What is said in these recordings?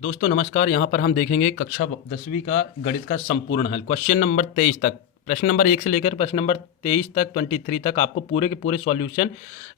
दोस्तों नमस्कार। यहाँ पर हम देखेंगे कक्षा 10वीं का गणित का संपूर्ण हल क्वेश्चन नंबर 23 तक। प्रश्न नंबर 1 से लेकर प्रश्न नंबर 23 तक 23 तक आपको पूरे के पूरे सॉल्यूशन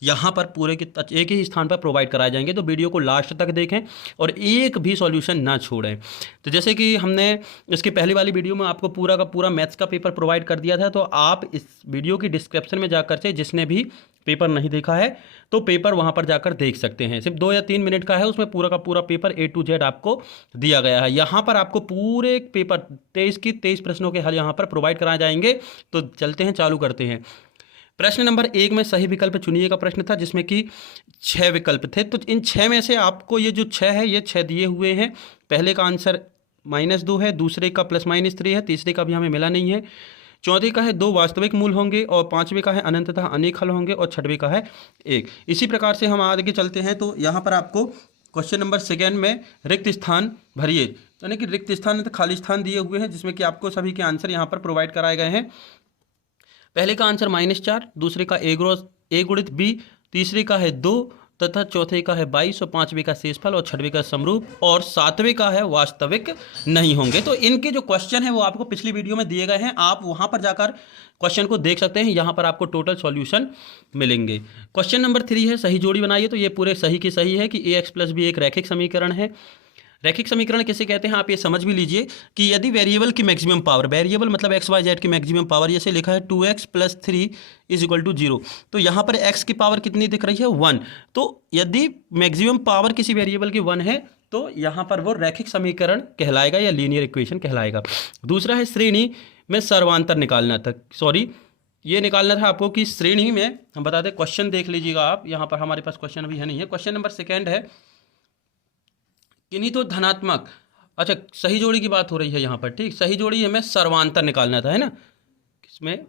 यहाँ पर पूरे के एक ही स्थान पर प्रोवाइड कराए जाएंगे। तो वीडियो को लास्ट तक देखें और एक भी सॉल्यूशन ना छोड़ें। तो जैसे कि हमने इसकी पहली वाली वीडियो में आपको पूरा का पूरा मैथ्स का पेपर प्रोवाइड कर दिया था, तो आप इस वीडियो की डिस्क्रिप्शन में जाकर से जिसने भी पेपर नहीं देखा है तो पेपर वहाँ पर जाकर देख सकते हैं। सिर्फ 2 या 3 मिनट का है, उसमें पूरा का पूरा पेपर A to Z आपको दिया गया है। यहाँ पर आपको पूरे पेपर 23 प्रश्नों के हल यहाँ पर प्रोवाइड कराए जाएंगे। तो चलते हैं, चालू करते हैं। प्रश्न नंबर 1 में सही विकल्प चुनिए का प्रश्न था, जिसमें कि 6 विकल्प थे। तो इन 6 में से आपको ये जो 6 है, ये 6 दिए हुए हैं। पहले का आंसर -2 है, दूसरे का +-3 है, तीसरे का भी हमें मिला नहीं है, चौथे का है 2 वास्तविक मूल होंगे, और पांचवें का है अनंततः अनेक हल होंगे, और छठवें का है 1। इसी प्रकार से हम आगे चलते हैं। तो यहाँ पर आपको क्वेश्चन नंबर 2 में रिक्त स्थान भरिए, यानी कि रिक्त स्थान तो खाली स्थान दिए हुए हैं, जिसमें कि आपको सभी के आंसर यहाँ पर प्रोवाइड कराए गए हैं। पहले का आंसर -4, दूसरे का a गुणित b, तीसरे का है 2 तथा चौथे का है 22, और पांचवें का शेषफल, और छठवें का समरूप, और सातवें का है वास्तविक नहीं होंगे। तो इनके जो क्वेश्चन है वो आपको पिछली वीडियो में दिए गए हैं, आप वहां पर जाकर क्वेश्चन को देख सकते हैं। यहाँ पर आपको टोटल सॉल्यूशन मिलेंगे। क्वेश्चन नंबर 3 है सही जोड़ी बनाइए। तो ये पूरे सही की सही है कि ax + b एक रैखिक समीकरण है। रैखिक समीकरण किसे कहते हैं आप ये समझ भी लीजिए कि यदि वेरिएबल की मैक्सिमम पावर, वेरिएबल मतलब एक्स वाई जेड की मैक्सिमम पावर, जैसे लिखा है 2x + 3 = 0, तो यहाँ पर x की पावर कितनी दिख रही है 1। तो यदि मैक्सिमम पावर किसी वेरिएबल की 1 है तो यहाँ पर वो रैखिक समीकरण कहलाएगा या लीनियर इक्वेशन कहलाएगा। दूसरा है श्रेणी में सर्वांतर निकालना था, ये निकालना था आपको कि श्रेणी में, हम बता दें क्वेश्चन देख लीजिएगा आप, यहाँ पर हमारे पास क्वेश्चन अभी है नहीं है। क्वेश्चन नंबर 2 है किन्हीं तो धनात्मक, अच्छा सही जोड़ी की बात हो रही है यहाँ पर, ठीक, सही जोड़ी हमें सर्वांतर निकालना था, है ना, किसमें,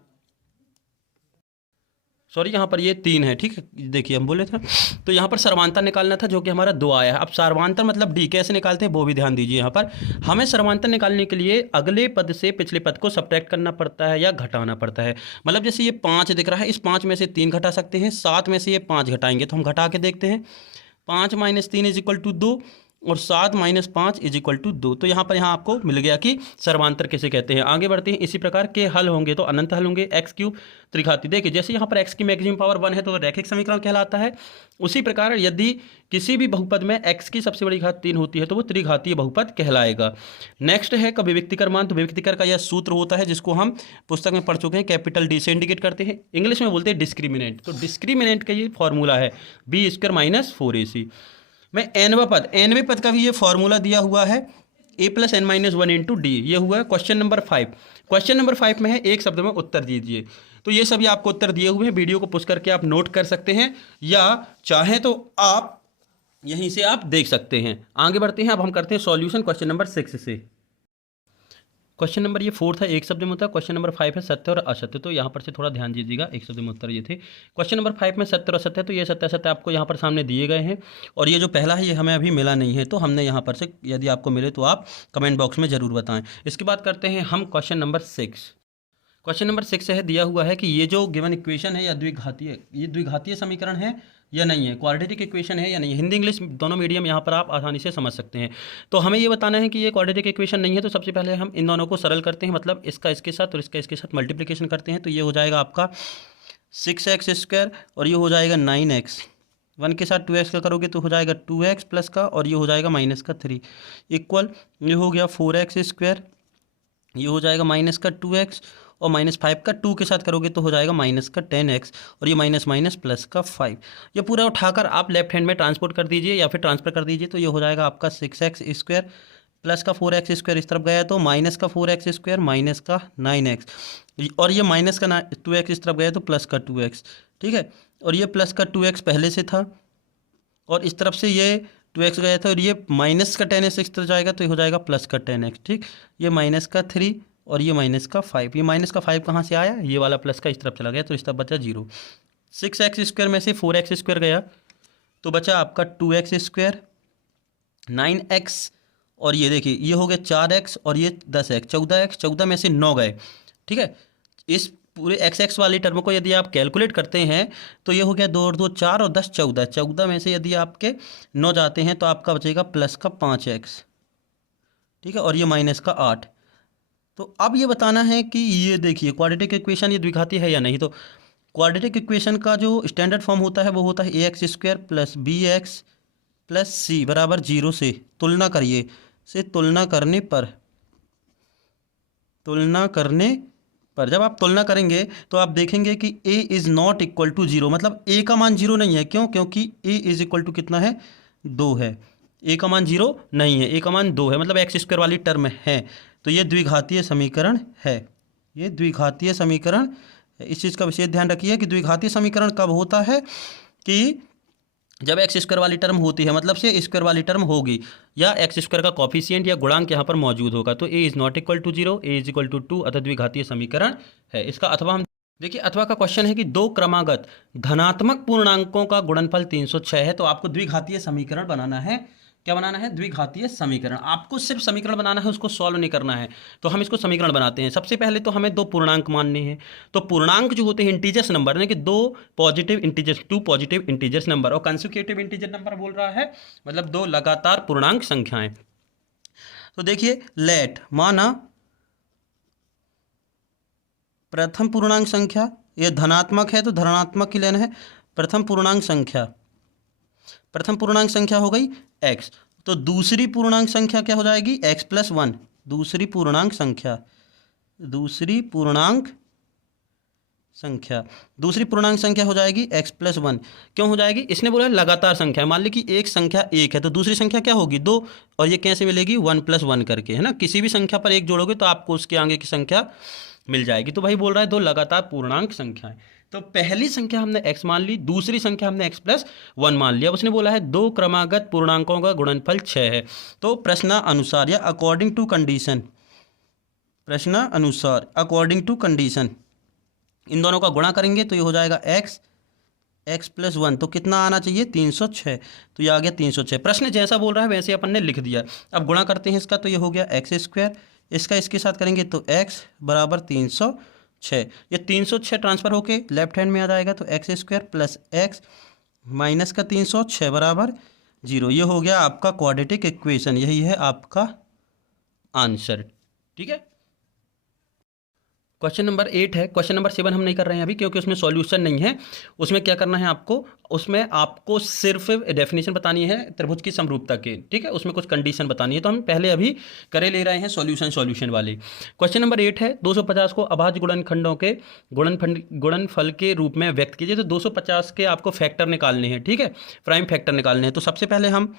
यहाँ पर ये 3 है, ठीक है, देखिए हम बोले थे। तो यहाँ पर सर्वांतर निकालना था, जो कि हमारा 2 आया है। अब सर्वांतर मतलब डी कैसे निकालते हैं वो भी ध्यान दीजिए। यहाँ पर हमें सर्वांतर निकालने के लिए अगले पद से पिछले पद को सब्ट्रैक्ट करना पड़ता है या घटाना पड़ता है। मतलब जैसे ये 5 दिख रहा है, इस 5 में से 3 घटा सकते हैं, 7 में से ये 5 घटाएंगे, तो हम घटा के देखते हैं। 5 - 3 = 2, और 7 - 5 = 2। तो यहाँ आपको मिल गया कि सर्वांतर किसे कहते हैं। आगे बढ़ते हैं। इसी प्रकार के हल होंगे तो अनंत हल होंगे। x³ त्रिघाती, देखिए जैसे यहाँ पर x की मैक्सिमम पावर 1 है तो रैखिक समीकरण कहलाता है। उसी प्रकार यदि किसी भी बहुपद में x की सबसे बड़ी घात 3 होती है तो वो त्रिघातीय बहुपद कहलाएगा। नेक्स्ट है का विविक्तिकर मान। तो विविक्तिकर का यह सूत्र होता है जिसको हम पुस्तक में पढ़ चुके हैं, कैपिटल D से इंडिकेट करते हैं, इंग्लिश में बोलते हैं डिस्क्रिमिनेंट। तो डिस्क्रिमिनेंट का ये फॉर्मूला है b² - 4ac। में nवें पद का भी ये फॉर्मूला दिया हुआ है, a + n - 1 × d। ये हुआ है क्वेश्चन नंबर 5। क्वेश्चन नंबर 5 में है एक शब्द में उत्तर दीजिए। तो ये सभी आपको उत्तर दिए हुए हैं, वीडियो को पुश करके आप नोट कर सकते हैं, या चाहें तो आप यहीं से आप देख सकते हैं। आगे बढ़ते हैं। अब हम करते हैं सॉल्यूशन क्वेश्चन नंबर 6 से। क्वेश्चन नंबर ये 4 था, एक शब्द में उत्तर। क्वेश्चन नंबर 5 है सत्य और असत्य। तो यहाँ पर से थोड़ा ध्यान दीजिएगा, एक शब्द में उत्तर ये थे। क्वेश्चन नंबर 5 में सत्य और असत्य, तो ये सत्य असत्य आपको यहाँ पर सामने दिए गए हैं, और ये जो पहला है ये हमें अभी मिला नहीं है, तो हमने यहाँ पर से, यदि आपको मिले तो आप कमेंट बॉक्स में ज़रूर बताएं। इसके बाद करते हैं हम क्वेश्चन नंबर 6। क्वेश्चन नंबर 6 है दिया हुआ है कि ये जो गिवन इक्वेशन है या द्विघातीय, ये द्विघातीय समीकरण है या नहीं है, क्वाड्रेटिक इक्वेशन है या नहीं है। हिंदी इंग्लिश दोनों मीडियम यहाँ पर आप आसानी से समझ सकते हैं। तो हमें ये बताना है कि ये क्वाड्रेटिक इक्वेशन नहीं है। तो सबसे पहले हम इन दोनों को सरल करते हैं, मतलब इसका इसके साथ और इसका इसके साथ मल्टीप्लिकेशन करते हैं। तो ये हो जाएगा आपका 6x² और ये हो जाएगा 9x। 1 के साथ 2x का करोगे तो हो जाएगा 2x प्लस का, और ये हो जाएगा -3 इक्वल, ये हो गया 4x², ये हो जाएगा -2x, और -5 का 2 के साथ करोगे तो हो जाएगा -10x, और ये माइनस प्लस का 5। ये पूरा उठाकर आप लेफ्ट हैंड में ट्रांसपोर्ट कर दीजिए या फिर ट्रांसफर कर दीजिए। तो ये हो जाएगा आपका 6x² प्लस का 4x² इस तरफ गया तो -4x² माइनस का 9x, और ये -2x इस तरफ गया तो प्लस का 2x, ठीक है। और ये प्लस का 2x पहले से था, और इस तरफ से ये 2x गया था, और ये -10x इस तरफ जाएगा तो ये हो जाएगा प्लस का 10x, ठीक। ये -3 और ये -5, ये -5 कहाँ से आया, ये वाला प्लस का इस तरफ चला गया तो इस तरफ बचा 0। 6x² में से 4x² गया तो बचा आपका 2x², 9x, और ये देखिए ये हो गया 4x, और ये 10x, 14x, 14 में से 9 गए, ठीक है। इस पूरे x वाली टर्म को यदि आप कैलकुलेट करते हैं तो ये हो गया 2 और 2 4 और 10 14, 14 में से यदि आपके 9 जाते हैं तो आपका बचेगा प्लस का 5x, ठीक है, और ये माइनस का 8। तो अब ये बताना है कि ये देखिए क्वाड्रेटिक इक्वेशन ये द्विघाती है या नहीं। तो क्वाड्रेटिक इक्वेशन का जो स्टैंडर्ड फॉर्म होता है वो होता है A X square plus B X plus C बराबर 0 से तुलना करिए, से तुलना करने पर जब आप तुलना करेंगे तो आप देखेंगे कि a is not equal to 0, मतलब a का मान 0 नहीं है। क्यों? क्योंकि a इज इक्वल टू कितना है, 2 है। a का मान 0 नहीं है, a का मान 2 है, मतलब एक्स स्क्वायर वाली टर्म है। तो ये द्विघातीय समीकरण है, ये द्विघातीय समीकरण। इस चीज़ का विशेष ध्यान रखिए कि द्विघातीय समीकरण कब होता है कि जब एक्स स्क्वायर वाली टर्म होती है, मतलब से स्क्वायर वाली टर्म होगी या एक्स स्क्वायर का कॉफिशिएंट या गुणांक यहाँ पर मौजूद होगा। तो A is not equal to 0, A is equal to 2 अतः द्विघातीय समीकरण है इसका। अथवा हम देखिए, अथवा का क्वेश्चन है कि दो क्रमागत धनात्मक पूर्णांकों का गुणनफल 306 है। तो आपको द्विघातीय समीकरण बनाना है। क्या बनाना है? द्विघातीय समीकरण। आपको सिर्फ समीकरण बनाना है, उसको सॉल्व नहीं करना है। तो हम इसको समीकरण बनाते हैं। सबसे पहले तो हमें दो पूर्णांक मानने हैं। तो पूर्णांक जो होते हैं इंटीजर्स नंबर, यानी कि दो positive integers, two positive integers number, और कंसेक्यूटिव इंटीजर नंबर बोल रहा है मतलब दो लगातार पूर्णांक संख्याएं। तो देखिए, लेट माना प्रथम पूर्णांक संख्या, ये धनात्मक है तो धनात्मक की लेना है। प्रथम पूर्णांक संख्या हो गई x, तो दूसरी पूर्णांक संख्या क्या हो जाएगी? x plus 1। दूसरी पूर्णांक संख्या हो जाएगी x प्लस 1। क्यों हो जाएगी? इसने बोला लगातार संख्या। मान ली कि एक संख्या 1 है तो दूसरी संख्या क्या होगी? 2, और ये कैसे मिलेगी? 1 प्लस 1 करके, है ना। किसी भी संख्या पर एक जोड़ोगे तो आपको उसके आगे की संख्या मिल जाएगी। तो भाई बोल रहा है दो लगातार पूर्णांक संख्याएं। तो पहली संख्या हमने x मान ली, दूसरी संख्या हमने x प्लस 1 मान लिया। उसने बोला है दो क्रमागत पूर्णांकों का गुणनफल 6 है। तो प्रश्नानुसार या अकॉर्डिंग टू कंडीशन इन दोनों का गुणा करेंगे तो ये हो जाएगा x प्लस 1, तो कितना आना चाहिए? 306। तो ये आ गया 306। प्रश्न जैसा बोल रहा है वैसे अपन ने लिख दिया। अब गुणा करते हैं इसका, तो ये हो गया एक्स स्क्वायर, इसका इसके साथ करेंगे तो x बराबर 306। ये 306 ट्रांसफर होके लेफ्ट हैंड में आ जाएगा, तो x square plus x minus का 306 बराबर 0। ये हो गया आपका क्वाड्रेटिक इक्वेशन, यही है आपका आंसर। ठीक है, क्वेश्चन नंबर 8 है। क्वेश्चन नंबर 7 हम नहीं कर रहे हैं अभी, क्योंकि उसमें सॉल्यूशन नहीं है। उसमें क्या करना है आपको? उसमें आपको सिर्फ डेफिनेशन बतानी है त्रिभुज की समरूपता के। ठीक है, उसमें कुछ कंडीशन बतानी है। तो हम पहले अभी करे ले रहे हैं सॉल्यूशन वाले। क्वेश्चन नंबर 8 है, 250 को अभाज्य गुणनखंडों के गुणनफल के रूप में व्यक्त कीजिए। तो 250 के आपको फैक्टर निकालने हैं। ठीक है, प्राइम फैक्टर निकालने हैं। तो सबसे पहले हम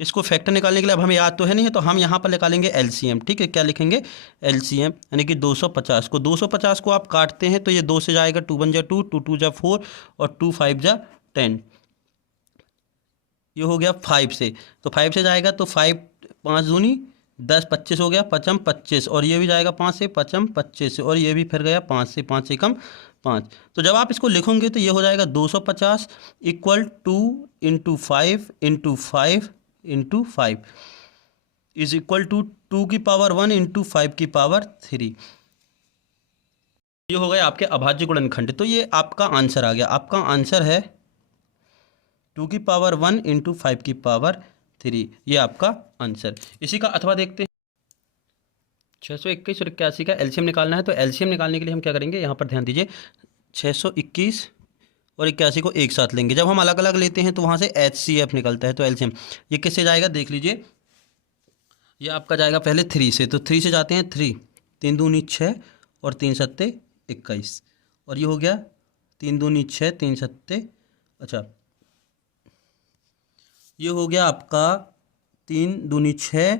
इसको फैक्टर निकालने के लिए, अब हमें याद तो है नहीं है, तो हम यहाँ पर निकालेंगे एलसीएम। ठीक है, क्या लिखेंगे? एलसीएम, यानी कि 250 को आप काटते हैं तो ये 2 से जाएगा, 2 1 जा 2, 2 2 जा 4 और 2 5 जा 10। ये हो गया 5 से, तो 5 से जाएगा तो 5 5 दूनी 10, 25 हो गया, 5 25, और ये भी जाएगा 5 से, 5 25 से, और ये भी फिर गया 5 से, 5 से कम 5। तो जब आप इसको लिखोगे तो ये हो जाएगा 250 equal 2 into 5 into 5 into 5 is equal to 2 की पावर 1 इंटू 5 की पावर 3। ये हो गया आपके अभाज्य गुणनखंड। तो ये आपका आंसर आ गया। आपका आंसर है 2 की पावर 1 इंटू 5 की पावर 3। ये आपका आंसर। इसी का अथवा देखते हैं। 621 और 81 का एलसीएम निकालना है। तो एलसीएम निकालने के लिए हम क्या करेंगे? यहाँ पर ध्यान दीजिए, 621 और 81 को एक साथ लेंगे। जब हम अलग अलग लेते हैं तो वहाँ से HCF निकलता है। तो एलसीएम ये किससे जाएगा? देख लीजिए, ये आपका जाएगा पहले 3 से। तो 3 से जाते हैं 3, 3 दूनी 6 और 3 सत्ते 21, और ये हो गया 3 दूनी 6, 3 सत्ते, अच्छा ये हो गया आपका 3 दूनी 6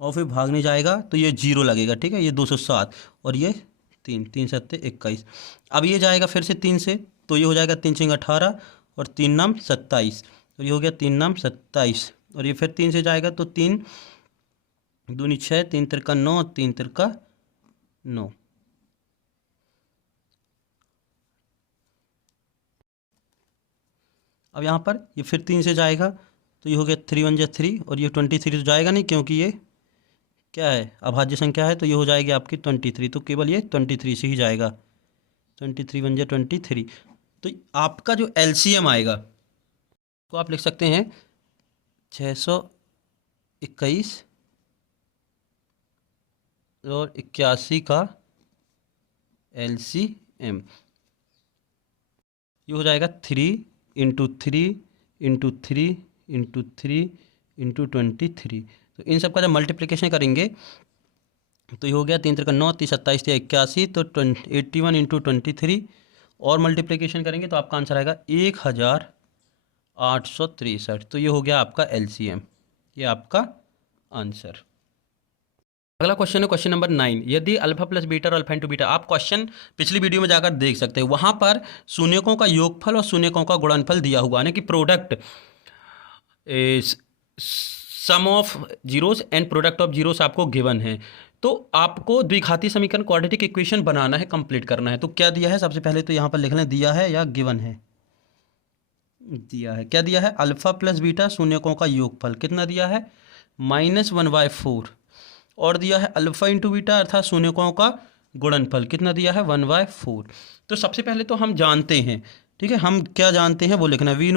और फिर भागने जाएगा तो ये 0 लगेगा। ठीक है, ये 207 और ये 3, 3 सत्ते 21। अब ये जाएगा फिर से 3 से, तो ये हो जाएगा 3 6 18 और 3 नाम 27, तो ये हो गया 3 नाम 27, और ये फिर 3 से जाएगा तो 3 दूनी 6, 3 तिरका 9, 3 तिरका 9। अब यहाँ पर ये फिर 3 से जाएगा तो ये हो गया 3 1 जा 3, और ये 23 तो जाएगा नहीं क्योंकि ये क्या है? अभाज्य संख्या है। तो ये हो जाएगी आपकी 23, तो केवल ये 23 से ही जाएगा। 23 1 जा 23। तो आपका जो एलसीएम आएगा तो आप लिख सकते हैं 621 और 81 का LCM, ये हो जाएगा 3 इंटू 3 इंटू 3 इंटू 3 इंटू 23। तो इन सब का जब मल्टीप्लिकेशन करेंगे तो ये हो गया 3 3 9 30 27 81, तो 81 इंटू 23 और मल्टीप्लिकेशन करेंगे तो आपका आंसर आएगा 1863। तो ये हो गया आपका LCM, ये आपका आंसर। अगला क्वेश्चन है क्वेश्चन नंबर 9। यदि अल्फा प्लस बीटा और अल्फा इंटू बीटा, आप क्वेश्चन पिछली वीडियो में जाकर देख सकते हैं, वहां पर शून्यकों का योगफल और शून्यकों का गुणनफल दिया हुआ, यानी कि product sum of zeros and product of zeros आपको गिवन है। तो आपको द्विघाती समीकरण क्वाड्रेटिक इक्वेशन बनाना है, कंप्लीट करना है। तो क्या दिया है, सबसे पहले तो यहाँ पर लिख लें, दिया है या गिवन है। दिया है, क्या दिया है, अल्फा प्लस बीटा शून्यकों का योगफल कितना दिया है, -1/4, और दिया है अल्फा इंटू बीटा अर्थात शून्यकों का गुणनफल कितना दिया है, 1/4। तो सबसे पहले तो हम जानते हैं, ठीक है, हम क्या जानते हैं वो लिखना है, वी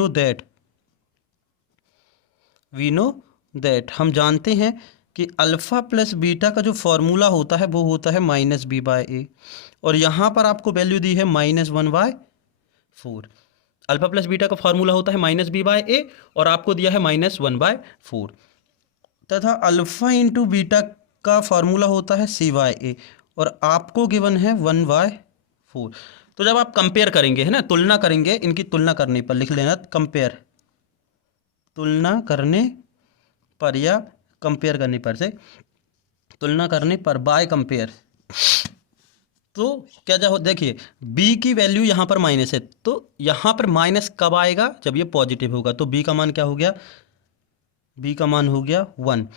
नो दैट हम जानते हैं कि अल्फा प्लस बीटा का जो फॉर्मूला होता है वो होता है -b/a, और यहाँ पर आपको वैल्यू दी है -1/4। अल्फा प्लस बीटा का फॉर्मूला होता है -b/a और आपको दिया है -1/4, तथा अल्फा इंटू बीटा का फॉर्मूला होता है c/a और आपको गिवन है 1/4। तो जब आप कंपेयर करेंगे, है ना, तुलना करेंगे, इनकी तुलना करने पर लिख लेना कंपेयर, तुलना करने पर या कंपेयर करने पर से, तुलना करने पर बाय कंपेयर, तो क्या जा हो, देखिए b की वैल्यू यहाँ पर माइनस है, तो यहाँ पर माइनस कब आएगा, जब ये पॉजिटिव होगा। तो b का मान क्या हो गया, b का मान हो गया 1।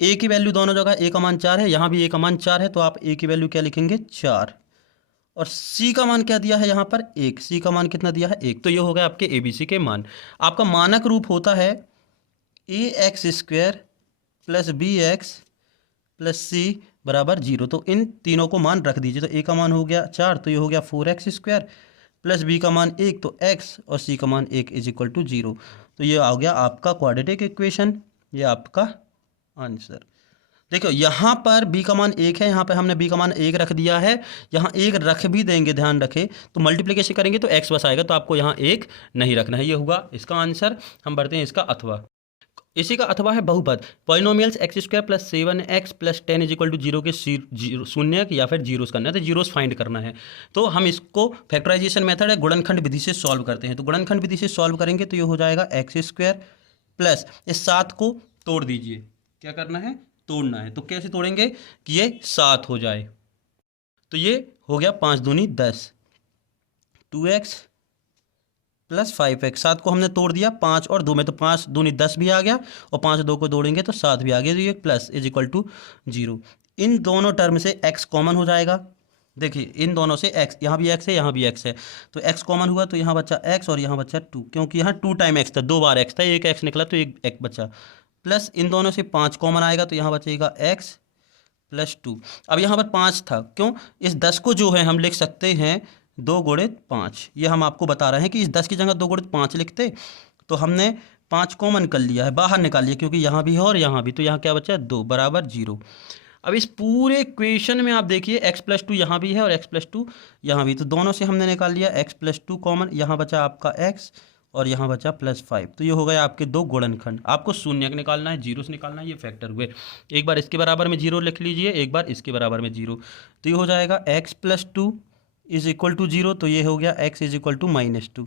a की वैल्यू दोनों जगह, a का मान 4 है, यहाँ भी a का मान 4 है, तो आप a की वैल्यू क्या लिखेंगे, 4। और c का मान क्या दिया है यहाँ पर 1, c का मान कितना दिया है 1। तो ये हो गया आपके ABC के मान। आपका मानक रूप होता है ax² plus bx plus c बराबर 0। तो इन तीनों को मान रख दीजिए। तो a का मान हो गया 4, तो ये हो गया 4x² प्लस b का मान 1, तो x, और c का मान 1 = 0। तो ये आ गया आपका क्वाड्रेटिक इक्वेशन, ये आपका आंसर। देखो यहाँ पर b का मान 1 है, यहाँ पे हमने b का मान 1 रख दिया है, यहाँ 1 रख भी देंगे, ध्यान रखें, तो मल्टीप्लिकेशन करेंगे तो x बस आएगा, तो आपको यहाँ 1 नहीं रखना है। ये हुआ इसका आंसर। हम बढ़ते हैं इसका अथवा। इसी का अथवा है बहुपद, polynomials x² plus 7x plus 10 = 0 के शून्य या फिर जीरोस करना है, तो जीरोस फाइंड करना है। तो हम इसको फैक्टराइजेशन मेथड है, गुणनखंड विधि से सॉल्व करते हैं। तो गुणनखंड विधि से सॉल्व करेंगे तो ये हो जाएगा x² प्लस इस 7 को तोड़ दीजिए, क्या करना है, तोड़ना है। तो कैसे तोड़ेंगे कि ये 7 हो जाए, तो ये हो गया 5 दूनी 10, 2x प्लस 5x, 7 को हमने तोड़ दिया 5 और 2 में, तो 5 दूनी 10 भी आ गया, और 5 2 को तोड़ेंगे तो 7 भी आ गया, तो ये प्लस = 0। इन दोनों टर्म से x कॉमन हो जाएगा। देखिए इन दोनों से x, यहाँ भी x है, यहाँ भी x है, तो x कॉमन हुआ, तो यहाँ बचा x और यहाँ बचा 2, क्योंकि यहाँ 2 टाइम x था, 2 बार x था, एक x निकला तो एक x बचा, प्लस इन दोनों से 5 कॉमन आएगा, तो यहाँ बचेगा x प्लस 2। अब यहाँ पर 5 था, क्यों, इस 10 को जो है हम लिख सकते हैं 2 × 5, ये हम आपको बता रहे हैं कि इस 10 की जगह 2 × 5 लिखते, तो हमने 5 कॉमन कर लिया है, बाहर निकाल लिया, क्योंकि यहाँ भी है और यहाँ भी, तो यहाँ क्या बचा, 2 = 0। अब इस पूरे इक्वेशन में आप देखिए x प्लस 2 यहाँ भी है और x प्लस 2 यहाँ भी, तो दोनों से हमने निकाल लिया x प्लस 2 कॉमन, यहाँ बचा आपका x और यहाँ बचा +5। तो ये हो गया आपके 2 गुणनखंड। आपको शून्य निकालना है, जीरोस निकालना है, ये फैक्टर हुए। एक बार इसके बराबर में 0 लिख लीजिए, एक बार इसके बराबर में 0, तो ये हो जाएगा x प्लस 2 = 0, तो ये हो गया x = -2।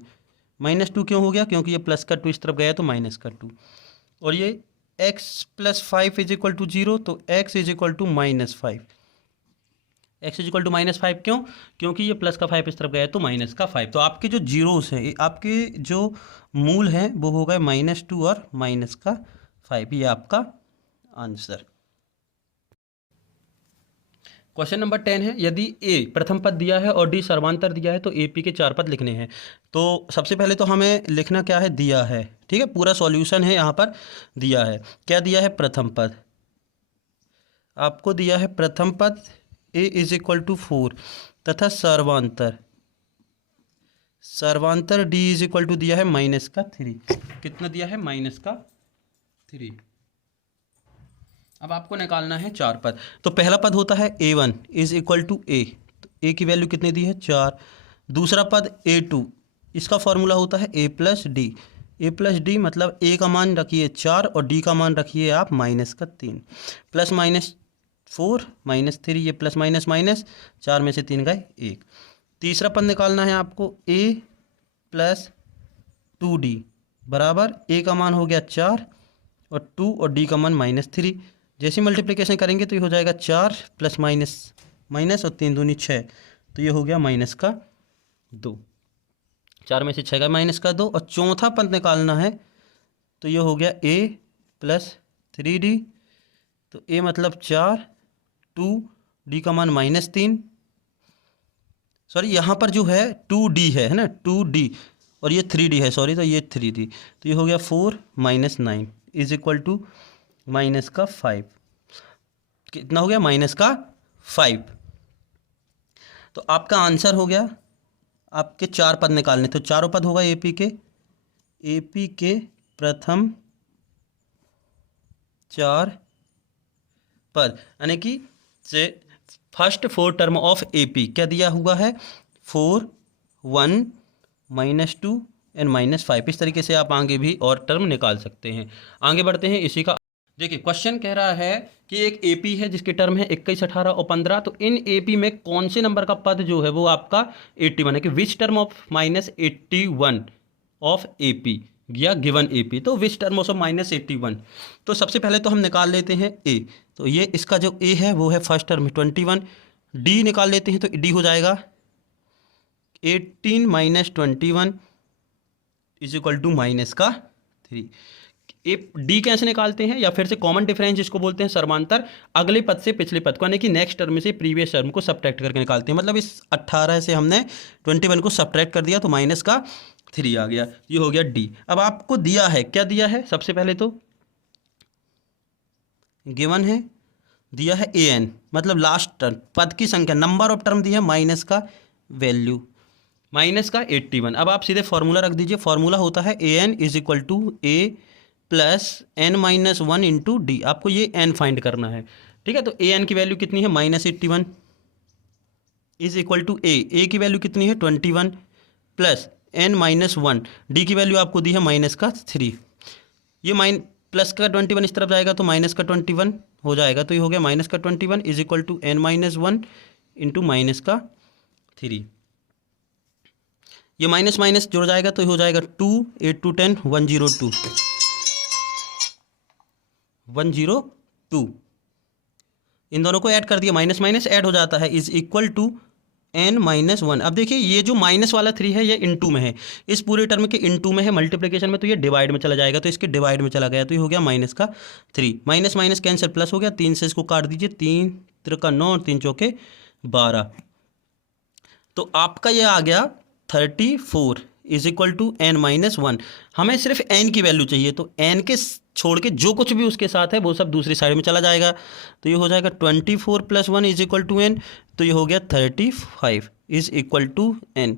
-2 क्यों हो गया, क्योंकि ये प्लस का 2 इस तरफ गया तो माइनस का 2, और ये x प्लस 5 = 0, तो x = -5। x = -5 क्यों, क्योंकि ये प्लस का 5 इस तरफ गया तो माइनस का 5। तो आपके जो जीरोस हैं, आपके जो मूल हैं वो हो गए -2 और -5, ये आपका आंसर। क्वेश्चन नंबर 10 है, यदि a प्रथम पद दिया है और d सर्वांतर दिया है तो AP के 4 पद लिखने हैं। तो सबसे पहले तो हमें लिखना क्या है, दिया है, ठीक है, पूरा सॉल्यूशन है, यहाँ पर दिया है, क्या दिया है, प्रथम पद, आपको दिया है प्रथम पद a = 4 तथा सर्वांतर d = दिया है -3, कितना दिया है, -3। अब आपको निकालना है 4 पद। तो पहला पद होता है a1 इज इक्वल टू ए, तो ए की वैल्यू कितनी दी है 4। दूसरा पद a2, इसका फॉर्मूला होता है a plus D. A plus D मतलब ए का मान रखिए 4 और डी का मान रखिए आप -3। प्लस -4 -3, ये प्लस माइनस माइनस, 4 में से 3 गए 1। तीसरा पद निकालना है आपको a प्लस 2d बराबर ए का मान हो गया 4 और 2 और डी का मान -3। जैसे मल्टीप्लिकेशन करेंगे तो ये हो जाएगा 4 प्लस माइनस माइनस और 3 दूनी 6, तो ये हो गया -2। 4 में से 6 का -2। और चौथा पद निकालना है तो ये हो गया a प्लस 3d, तो a मतलब 4, 2, d का मान -3, सॉरी यहाँ पर जो है 2d है ना, 2d और ये 3d है, सॉरी, तो ये 3d, तो ये हो गया 4 - 9 इज इक्वल टू -5। कितना हो गया -5। तो आपका आंसर हो गया, आपके 4 पद निकालने, तो चारों पद होगा एपी के प्रथम 4 पद, यानी कि से फर्स्ट 4 टर्म ऑफ एपी क्या दिया हुआ है 4, 1, -2 एंड -5। इस तरीके से आप आगे भी और टर्म निकाल सकते हैं। आगे बढ़ते हैं इसी का। देखिए क्वेश्चन कह रहा है कि एक एपी है जिसके टर्म है 21, 18 और 15। तो इन एपी में कौन से नंबर का पद जो है वो आपका 81 है, कि which term of -81 of AP या गिवन एपी, तो विच टर्म ऑफ -81। तो सबसे पहले तो हम निकाल लेते हैं ए, तो ये इसका जो ए है वो है फर्स्ट टर्म 21। डी निकाल लेते हैं तो डी हो जाएगा 18 - 21 इज इक्वल टू -3। डी कैसे निकालते हैं, या फिर से कॉमन डिफरेंस जिसको बोलते हैं सर्वांतर, अगले पद से पिछले पद को, यानी कि नेक्स्ट टर्म से प्रीवियस टर्म को सब्ट्रैक्ट करके निकालते हैं। मतलब इस 18 से हमने 21 को सब्ट्रैक्ट कर दिया तो -3 आ गया, ये हो गया डी। अब आपको दिया है, क्या दिया है, सबसे पहले तो गिवन है, दिया है an, मतलब लास्ट टर्म पद की संख्या, नंबर ऑफ टर्म दिया है माइनस का वैल्यू -81। अब आप सीधे फॉर्मूला रख दीजिए, फॉर्मूला होता है an is equal to a plus n-1 into d. आपको ये n फाइंड करना है, ठीक है। तो an की वैल्यू कितनी है -81 इज इक्वल टू a की वैल्यू कितनी है 21 प्लस n-1, डी की वैल्यू आपको दी है -3। ये प्लस का 21 इस तरफ जाएगा तो -21 हो जाएगा, तो ये हो गया -21 is equal to n-1 into -3। ये माइनस माइनस जुड़ जाएगा तो हो जाएगा 2, 8 2 10 102 102। इन दोनों को ऐड कर दिया, माइनस माइनस ऐड हो जाता है, इज इक्वल टू n-1। अब देखिए ये जो माइनस वाला 3 है ये इनटू में है, इस पूरे टर्म के इनटू में है, मल्टीप्लिकेशन में तो ये डिवाइड में चला जाएगा, तो इसके डिवाइड में चला गया तो ये हो गया -3। माइनस माइनस कैंसिल, प्लस हो गया, 3 से इसको काट दीजिए, 3 3 9 और 3 चौके 12। तो आपका ये आ गया 34 इज इक्वल टू n-1। हमें सिर्फ n की वैल्यू चाहिए, तो n के छोड़ के जो कुछ भी उसके साथ है वो सब दूसरी साइड में चला जाएगा, तो ये हो जाएगा 24 + 1 इज इक्वल टू n, तो ये हो गया 35 इज इक्वल टू n।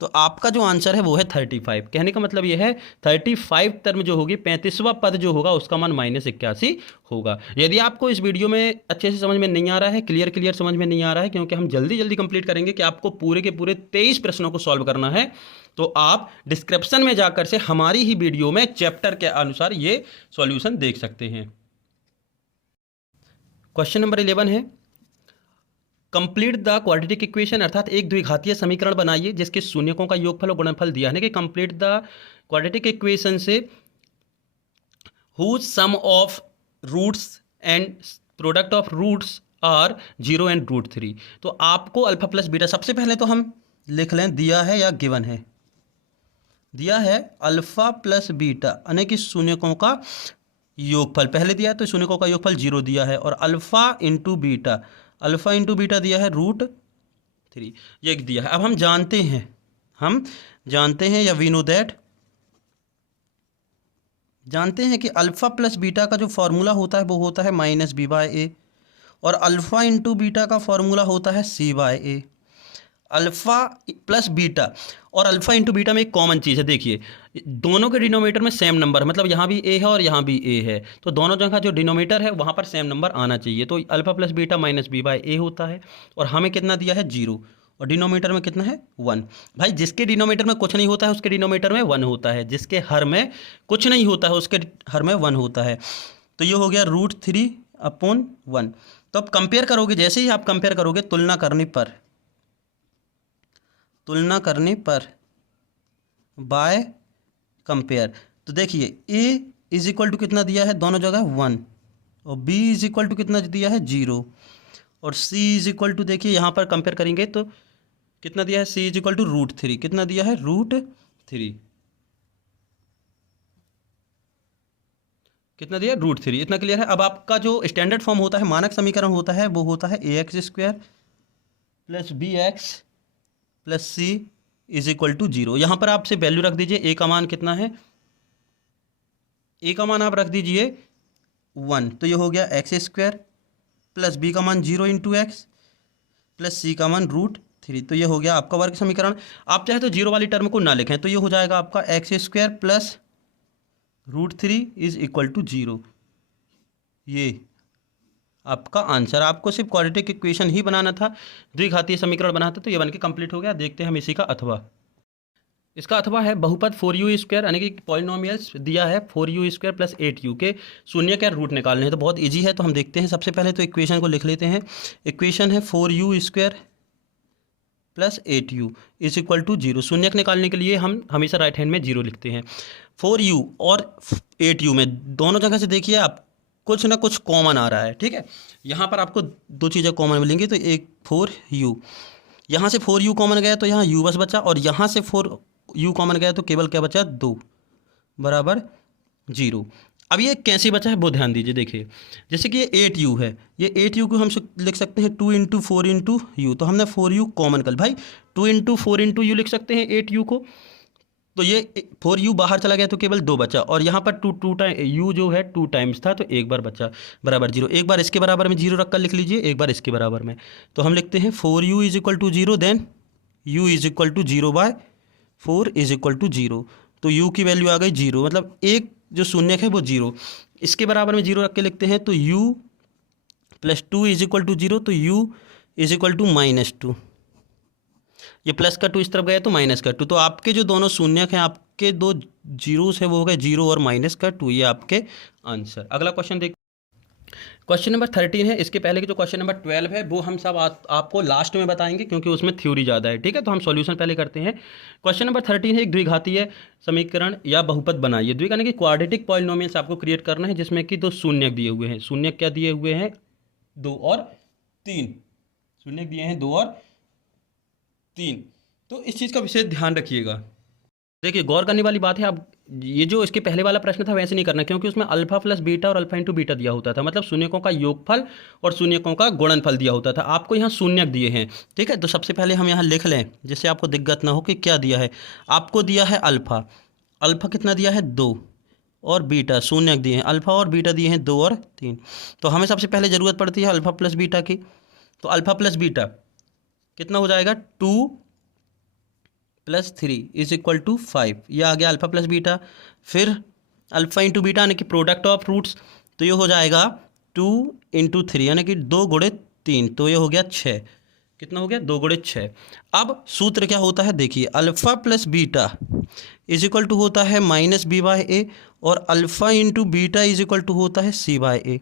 तो आपका जो आंसर है वो है 35। कहने का मतलब ये है 35 टर्म जो होगी, 35वां पद जो होगा उसका मान -81 होगा। यदि आपको इस वीडियो में अच्छे से समझ में नहीं आ रहा है, क्लियर समझ में नहीं आ रहा है, क्योंकि हम जल्दी कंप्लीट करेंगे कि आपको पूरे के पूरे 23 प्रश्नों को सॉल्व करना है, तो आप डिस्क्रिप्शन में जाकर से हमारी ही वीडियो में चैप्टर के अनुसार ये सॉल्यूशन देख सकते हैं। क्वेश्चन नंबर 11 है, कंप्लीट द क्वाड्रेटिक इक्वेशन, अर्थात एक द्विघातीय समीकरण बनाइए जिसके शून्यकों का योगफल और गुणनफल दिया है कि कंप्लीट द क्वाड्रेटिक इक्वेशन से whose sum of roots and product of roots are 0 and √3। तो आपको अल्फा प्लस बीटा, सबसे पहले तो हम लिख लें दिया है या गिवन है, दिया है अल्फा प्लस बीटा यानी कि शून्यकों का योगफल, पहले दिया है तो शून्यकों का योगफल 0 दिया है, और अल्फा इंटू बीटा दिया है √3, ये दिया है। अब हम जानते हैं या वी नो दैट, जानते हैं कि अल्फा प्लस बीटा का जो फॉर्मूला होता है वो होता है -b/a, और अल्फा इंटू बीटा का फॉर्मूला होता है c/a। अल्फ़ा प्लस बीटा, और अल्फ़ा इंटू बीटा में एक कॉमन चीज़ है, देखिए दोनों के डिनोमिनेटर में सेम नंबर, मतलब यहाँ भी ए है और यहाँ भी ए है, तो दोनों जगह जो डिनोमिनेटर है वहाँ पर सेम नंबर आना चाहिए। तो alpha plus beta minus B by A होता है, और हमें कितना दिया है 0, और डिनोमिनेटर में कितना है 1। भाई जिसके डिनोमिनेटर में कुछ नहीं होता है उसके डिनोमिनेटर में 1 होता है, जिसके हर में कुछ नहीं होता है उसके हर में 1 होता है। तो ये हो गया √3/1। तो अब कंपेयर करोगे, जैसे ही आप कंपेयर करोगे तुलना करने पर बाय कंपेयर, तो देखिए a इज इक्वल टू कितना दिया है दोनों जगह 1, और b इज इक्वल टू कितना दिया है 0, और c इज इक्वल टू देखिए यहाँ पर कंपेयर करेंगे तो कितना दिया है, c इज इक्वल टू √3, कितना दिया है √3, कितना दिया है √3, इतना क्लियर है। अब आपका जो स्टैंडर्ड फॉर्म होता है, मानक समीकरण होता है, वो होता है ax² + bx + c is equal to 0। यहाँ पर आपसे वैल्यू रख दीजिए, a का मान कितना है, a का मान आप रख दीजिए 1, तो ये हो गया x² + b का मान 0 × x + c का मान √3, तो ये हो गया आपका वर्ग समीकरण। आप चाहे तो 0 वाली टर्म को ना लिखें, तो ये हो जाएगा आपका x² + √3 इज इक्वल टू 0। ये आपका आंसर, आपको सिर्फ क्वाड्रेटिक इक्वेशन ही बनाना था, द्विघातीय समीकरण बनाना था, तो ये बन के कंप्लीट हो गया। देखते हैं हम इसी का अथवा। इसका अथवा है बहुपद 4u² यानी कि पॉलिनोमियल्स दिया है 4u² + 8u के शून्य के रूट निकालने हैं, तो बहुत इजी है। तो हम देखते हैं, सबसे पहले तो इक्वेशन को लिख लेते हैं। इक्वेशन है 4u² + 8u is equal to 0। शून्यक निकालने के लिए हम हमेशा राइट हैंड में 0 लिखते हैं। 4u और 8u में दोनों जगह से देखिए आप कुछ ना कुछ कॉमन आ रहा है, ठीक है। यहाँ पर आपको दो चीज़ें कॉमन मिलेंगी, तो एक 4u, यहाँ से 4u कॉमन गया तो यहाँ u बस बचा, और यहाँ से 4u कॉमन गया तो केवल क्या बचा 2 बराबर 0। अब ये कैसे बचा है वो ध्यान दीजिए। देखिए जैसे कि ये 8u है, ये 8u को हम लिख सकते हैं 2 × 4 × u, तो हमने 4u कॉमन कर, भाई 2 × 4 × u लिख सकते हैं 8u को, तो ये 4u बाहर चला गया तो केवल 2 बचा, और यहाँ पर 2 टाइम u जो है 2 टाइम्स था तो एक बार बचा बराबर 0। एक बार इसके बराबर में 0 रख कर लिख लीजिए, एक बार इसके बराबर में, तो हम लिखते हैं 4u is equal to 0, then u is equal to 0/4 is equal to 0। तो u की वैल्यू आ गई 0, मतलब एक जो शून्यक है वो 0, इसके बराबर में 0 रख के लिखते हैं, तो u + 2 इज इक्वल टू 0, तो u इज इक्वल टू -2, ये प्लस का 2 इस तरफ गया तो माइनस का 2, तो आपके जो दोनों शून्यक हैं, आपके दो जीरोस हैं, वो हो गए 0 और -2, ये आपके आंसर। अगला क्वेश्चन देख, क्वेश्चन नंबर 13 है। इसके पहले के जो क्वेश्चन नंबर 12 है वो हम सब आपको लास्ट में बताएंगे, क्योंकि उसमें थ्योरी ज़्यादा है, ठीक है। तो हम सॉल्यूशन पहले करते हैं। क्वेश्चन नंबर 13 है, एक द्विघातीय समीकरण या बहुपद बनाइए। द्विघाती की क्वाड्रेटिक पॉलिनोमियल्स आपको क्रिएट करना है, जिसमें कि 2 शून्यक दिए हुए हैं। शून्यक क्या दिए हुए हैं, 2 और 3 शून्यक दिए हैं, 2 और 3। तो इस चीज़ का विशेष ध्यान रखिएगा। देखिए गौर करने वाली बात है, अब ये जो इसके पहले वाला प्रश्न था वैसे नहीं करना, क्योंकि उसमें अल्फा प्लस बीटा और अल्फा इंटू बीटा दिया होता था, मतलब शून्यकों का योगफल और शून्यकों का गुणनफल दिया होता था। आपको यहाँ शून्यक दिए हैं, ठीक है। तो सबसे पहले हम यहाँ लिख लें, जिससे आपको दिक्कत ना हो कि क्या दिया है। आपको दिया है अल्फा, अल्फा कितना दिया है 2, और बीटा शून्यक दिए हैं, अल्फा और बीटा दिए हैं 2 और 3। तो हमें सबसे पहले ज़रूरत पड़ती है अल्फा प्लस बीटा की, तो अल्फा प्लस बीटा कितना हो जाएगा 2 + 3 इज इक्वल टू 5, ये आ गया अल्फा प्लस बीटा। फिर अल्फा इंटू बीटा यानी कि प्रोडक्ट ऑफ रूट्स, तो ये हो जाएगा 2 × 3 यानी कि 2 × 3, तो ये हो गया 6। कितना हो गया 2 × 6। अब सूत्र क्या होता है, देखिए alpha plus beta is equal to होता है -b/a, और alpha into beta is equal to होता है c/a।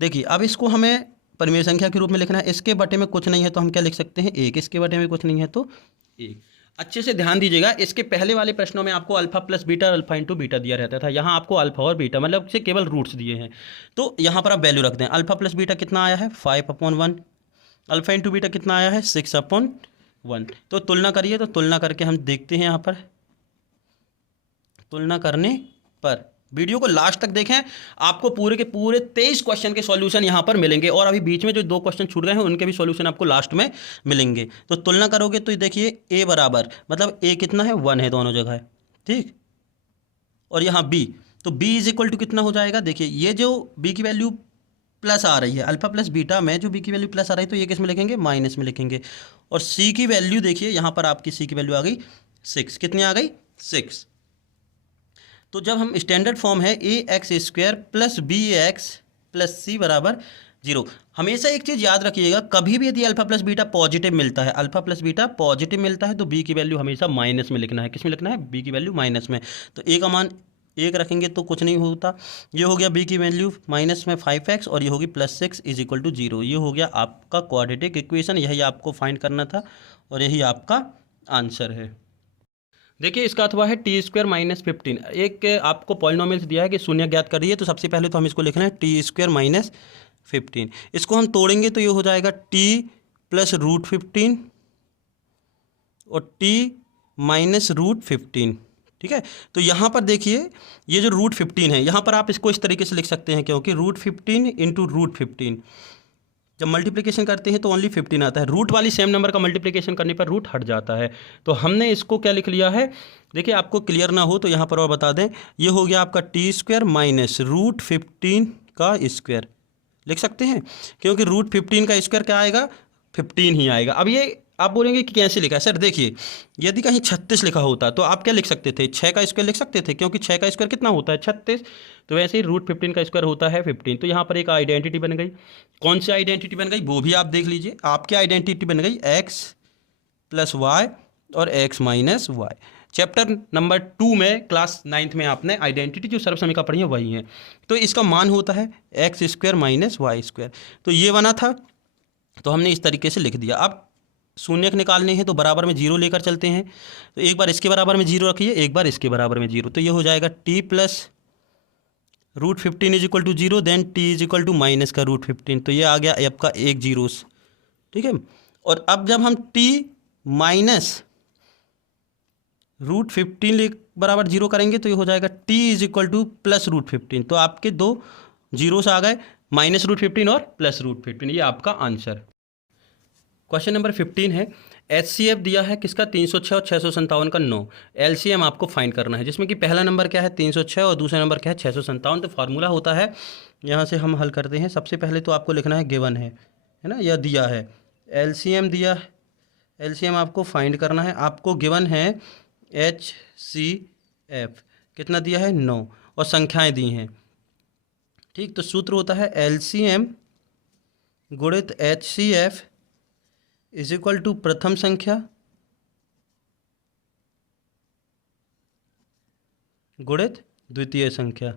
देखिए अब इसको हमें परिमेय संख्या के रूप में लिखना है। इसके बटे में कुछ नहीं है तो हम क्या लिख सकते हैं 1, इसके बटे में कुछ नहीं है तो 1। अच्छे से ध्यान दीजिएगा, इसके पहले वाले प्रश्नों में आपको alpha plus beta alpha into beta दिया रहता था, यहाँ आपको अल्फा और बीटा मतलब से केवल रूट्स दिए हैं। तो यहाँ पर आप वैल्यू रख दें। अल्फा प्लस बीटा कितना आया है 5/1, अल्फा इंटू बीटा कितना आया है 6/1। तो तुलना करिए, तो तुलना करके हम देखते हैं। यहाँ पर तुलना करने पर वीडियो को लास्ट तक देखें, आपको पूरे के पूरे 23 क्वेश्चन के सॉल्यूशन यहाँ पर मिलेंगे, और अभी बीच में जो 2 क्वेश्चन छूट गए हैं उनके भी सॉल्यूशन आपको लास्ट में मिलेंगे। तो तुलना करोगे तो देखिए a बराबर, मतलब a कितना है 1 है दोनों जगह, ठीक, और यहाँ b, तो b इज इक्वल टू कितना हो जाएगा। देखिए ये जो b की वैल्यू प्लस आ रही है, अल्फा प्लस बीटा में जो b की वैल्यू प्लस आ रही है, तो ये किस में लिखेंगे माइनस में लिखेंगे, और सी की वैल्यू देखिए, यहाँ पर आपकी सी की वैल्यू आ गई 6। कितनी आ गई? 6। तो जब हम स्टैंडर्ड फॉर्म है A X square plus B X plus C बराबर 0। हमेशा एक चीज़ याद रखिएगा, कभी भी यदि अल्फा प्लस बीटा पॉजिटिव मिलता है, अल्फा प्लस बीटा पॉजिटिव मिलता है, तो बी की वैल्यू हमेशा माइनस में लिखना है। किस में लिखना है? बी की वैल्यू माइनस में। तो ए का मान 1 रखेंगे तो कुछ नहीं होता। ये हो गया बी की वैल्यू माइनस में 5x और ये होगी +6 इज इक्वल टू 0। ये हो गया आपका क्वाड्रेटिक इक्वेशन, यही आपको फाइंड करना था और यही आपका आंसर है। देखिए इसका अथवा है टी स्क्वायर माइनस 15। एक आपको पॉलिनोमियल्स दिया है कि शून्य ज्ञात करिए, तो सबसे पहले तो हम इसको लिखना है टी स्क्वायर माइनस 15। इसको हम तोड़ेंगे तो ये हो जाएगा टी प्लस रूट 15 और टी माइनस रूट 15। ठीक है, तो यहाँ पर देखिए ये जो रूट 15 है, यहाँ पर आप इसको इस तरीके से लिख सकते हैं, क्योंकि रूट 15 इंटू रूट 15 जब मल्टीप्लिकेशन करते हैं तो ओनली 15 आता है। रूट वाली सेम नंबर का मल्टीप्लिकेशन करने पर रूट हट जाता है। तो हमने इसको क्या लिख लिया है, देखिए आपको क्लियर ना हो तो यहाँ पर और बता दें, ये हो गया आपका टी स्क्वायर माइनस रूट 15 का स्क्वायर लिख सकते हैं, क्योंकि रूट 15 का स्क्वायर क्या आएगा? 15 ही आएगा। अब ये आप बोलेंगे कि कैसे लिखा है सर? देखिए यदि कहीं 36 लिखा होता तो आप क्या लिख सकते थे? 6 का स्क्वायर लिख सकते थे, क्योंकि 6 का स्क्वायर कितना होता है? 36। तो वैसे ही रूट 15 का स्क्वायर होता है 15। तो यहाँ पर एक आइडेंटिटी बन गई। कौन सी आइडेंटिटी बन गई वो भी आप देख लीजिए। आपकी आइडेंटिटी बन गई x प्लस वाई और x minus y. Chapter number 2 में क्लास 9th में आपने आइडेंटिटी जो सर्व समीकरण पढ़ी है वही है। तो इसका मान होता है x square minus y square. तो ये बना था, तो हमने इस तरीके से लिख दिया। अब शून्य निकालने हैं तो बराबर में 0 लेकर चलते हैं। तो एक बार इसके बराबर में 0 रखिए, एक बार इसके बराबर में 0। तो ये हो जाएगा t plus root 15 is equal to 0, then t is equal to minus का रूट 15। तो ये आ गया आपका एक जीरोस। ठीक है, और अब जब हम टी माइनस रूट 15 बराबर 0 करेंगे तो ये हो जाएगा t is equal to plus root 15। तो आपके दो जीरोस आ गए, माइनस रूट 15 और प्लस रूट 15। ये आपका आंसर। क्वेश्चन नंबर 15 है, HCF दिया है किसका? 306 और 657 का 9। LCM आपको फाइंड करना है, जिसमें कि पहला नंबर क्या है? 306 और दूसरा नंबर क्या है? 657। तो फार्मूला होता है, यहाँ से हम हल करते हैं। सबसे पहले तो आपको लिखना है गिवन है ना, यह दिया है। LCM दिया है, LCM आपको फाइंड करना है। आपको गिवन है HCF कितना दिया है? 9 और संख्याएँ दी हैं। ठीक, तो सूत्र होता है LCM गुणित HCF इज इक्वल टू प्रथम संख्या गुणित द्वितीय संख्या।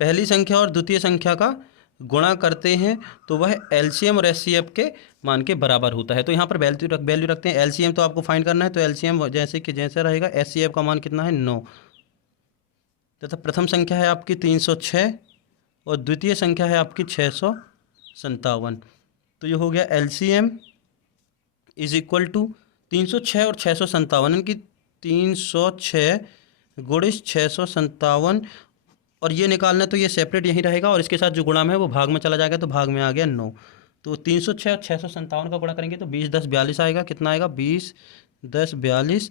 पहली संख्या और द्वितीय संख्या का गुणा करते हैं तो वह LCM और HCF के मान के बराबर होता है। तो यहाँ पर वैल्यू रखते हैं। LCM तो आपको फाइंड करना है, तो LCM जैसे कि जैसा रहेगा। HCF का मान कितना है? 9 तथा प्रथम संख्या है आपकी 306 और द्वितीय संख्या है आपकी 657। तो ये हो गया LCM इज इक्वल टू 306 और 657, इनकी 306 गुणित 657 और ये निकालना है तो ये सेपरेट यहीं रहेगा और इसके साथ जो गुणा में है वो भाग में चला जाएगा, तो भाग में आ गया 9। तो 306 और 657 का गुणा करेंगे तो 20 10 42 आएगा। कितना आएगा? 20 10 42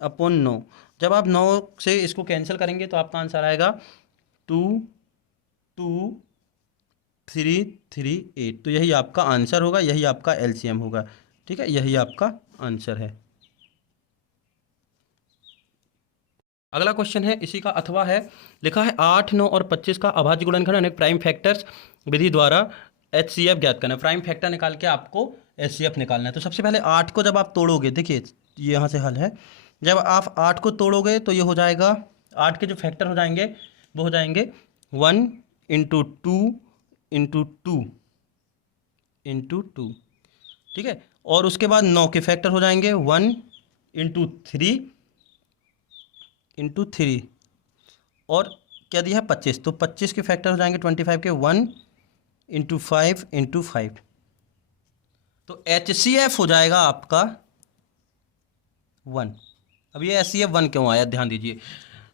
अपॉन 9। जब आप 9 से इसको कैंसिल करेंगे तो आपका आंसर आएगा 2 2 3 3 8। तो यही आपका आंसर होगा, यही आपका LCM होगा। ठीक है, यही आपका आंसर है। अगला क्वेश्चन है, इसी का अथवा है। लिखा है 8 9 और 25 का अभाज्य गुणनखंड अनेक प्राइम फैक्टर्स विधि द्वारा HCF ज्ञात करना है। प्राइम फैक्टर निकाल के आपको HCF निकालना है। तो सबसे पहले 8 को जब आप तोड़ोगे, देखिए ये यहाँ से हल है। जब आप 8 को तोड़ोगे तो ये हो जाएगा, 8 के जो फैक्टर हो जाएंगे वो हो जाएंगे 1 इंटू 2 इंटू 2 इंटू 2। ठीक है, और उसके बाद 9 के फैक्टर हो जाएंगे 1 इंटू 3 इंटू 3 और क्या दिया है? 25। तो 25 के फैक्टर हो जाएंगे 25 के 1 इंटू 5 इंटू 5। तो HCF हो जाएगा आपका 1। अब ये HCF 1 क्यों आया, ध्यान दीजिए।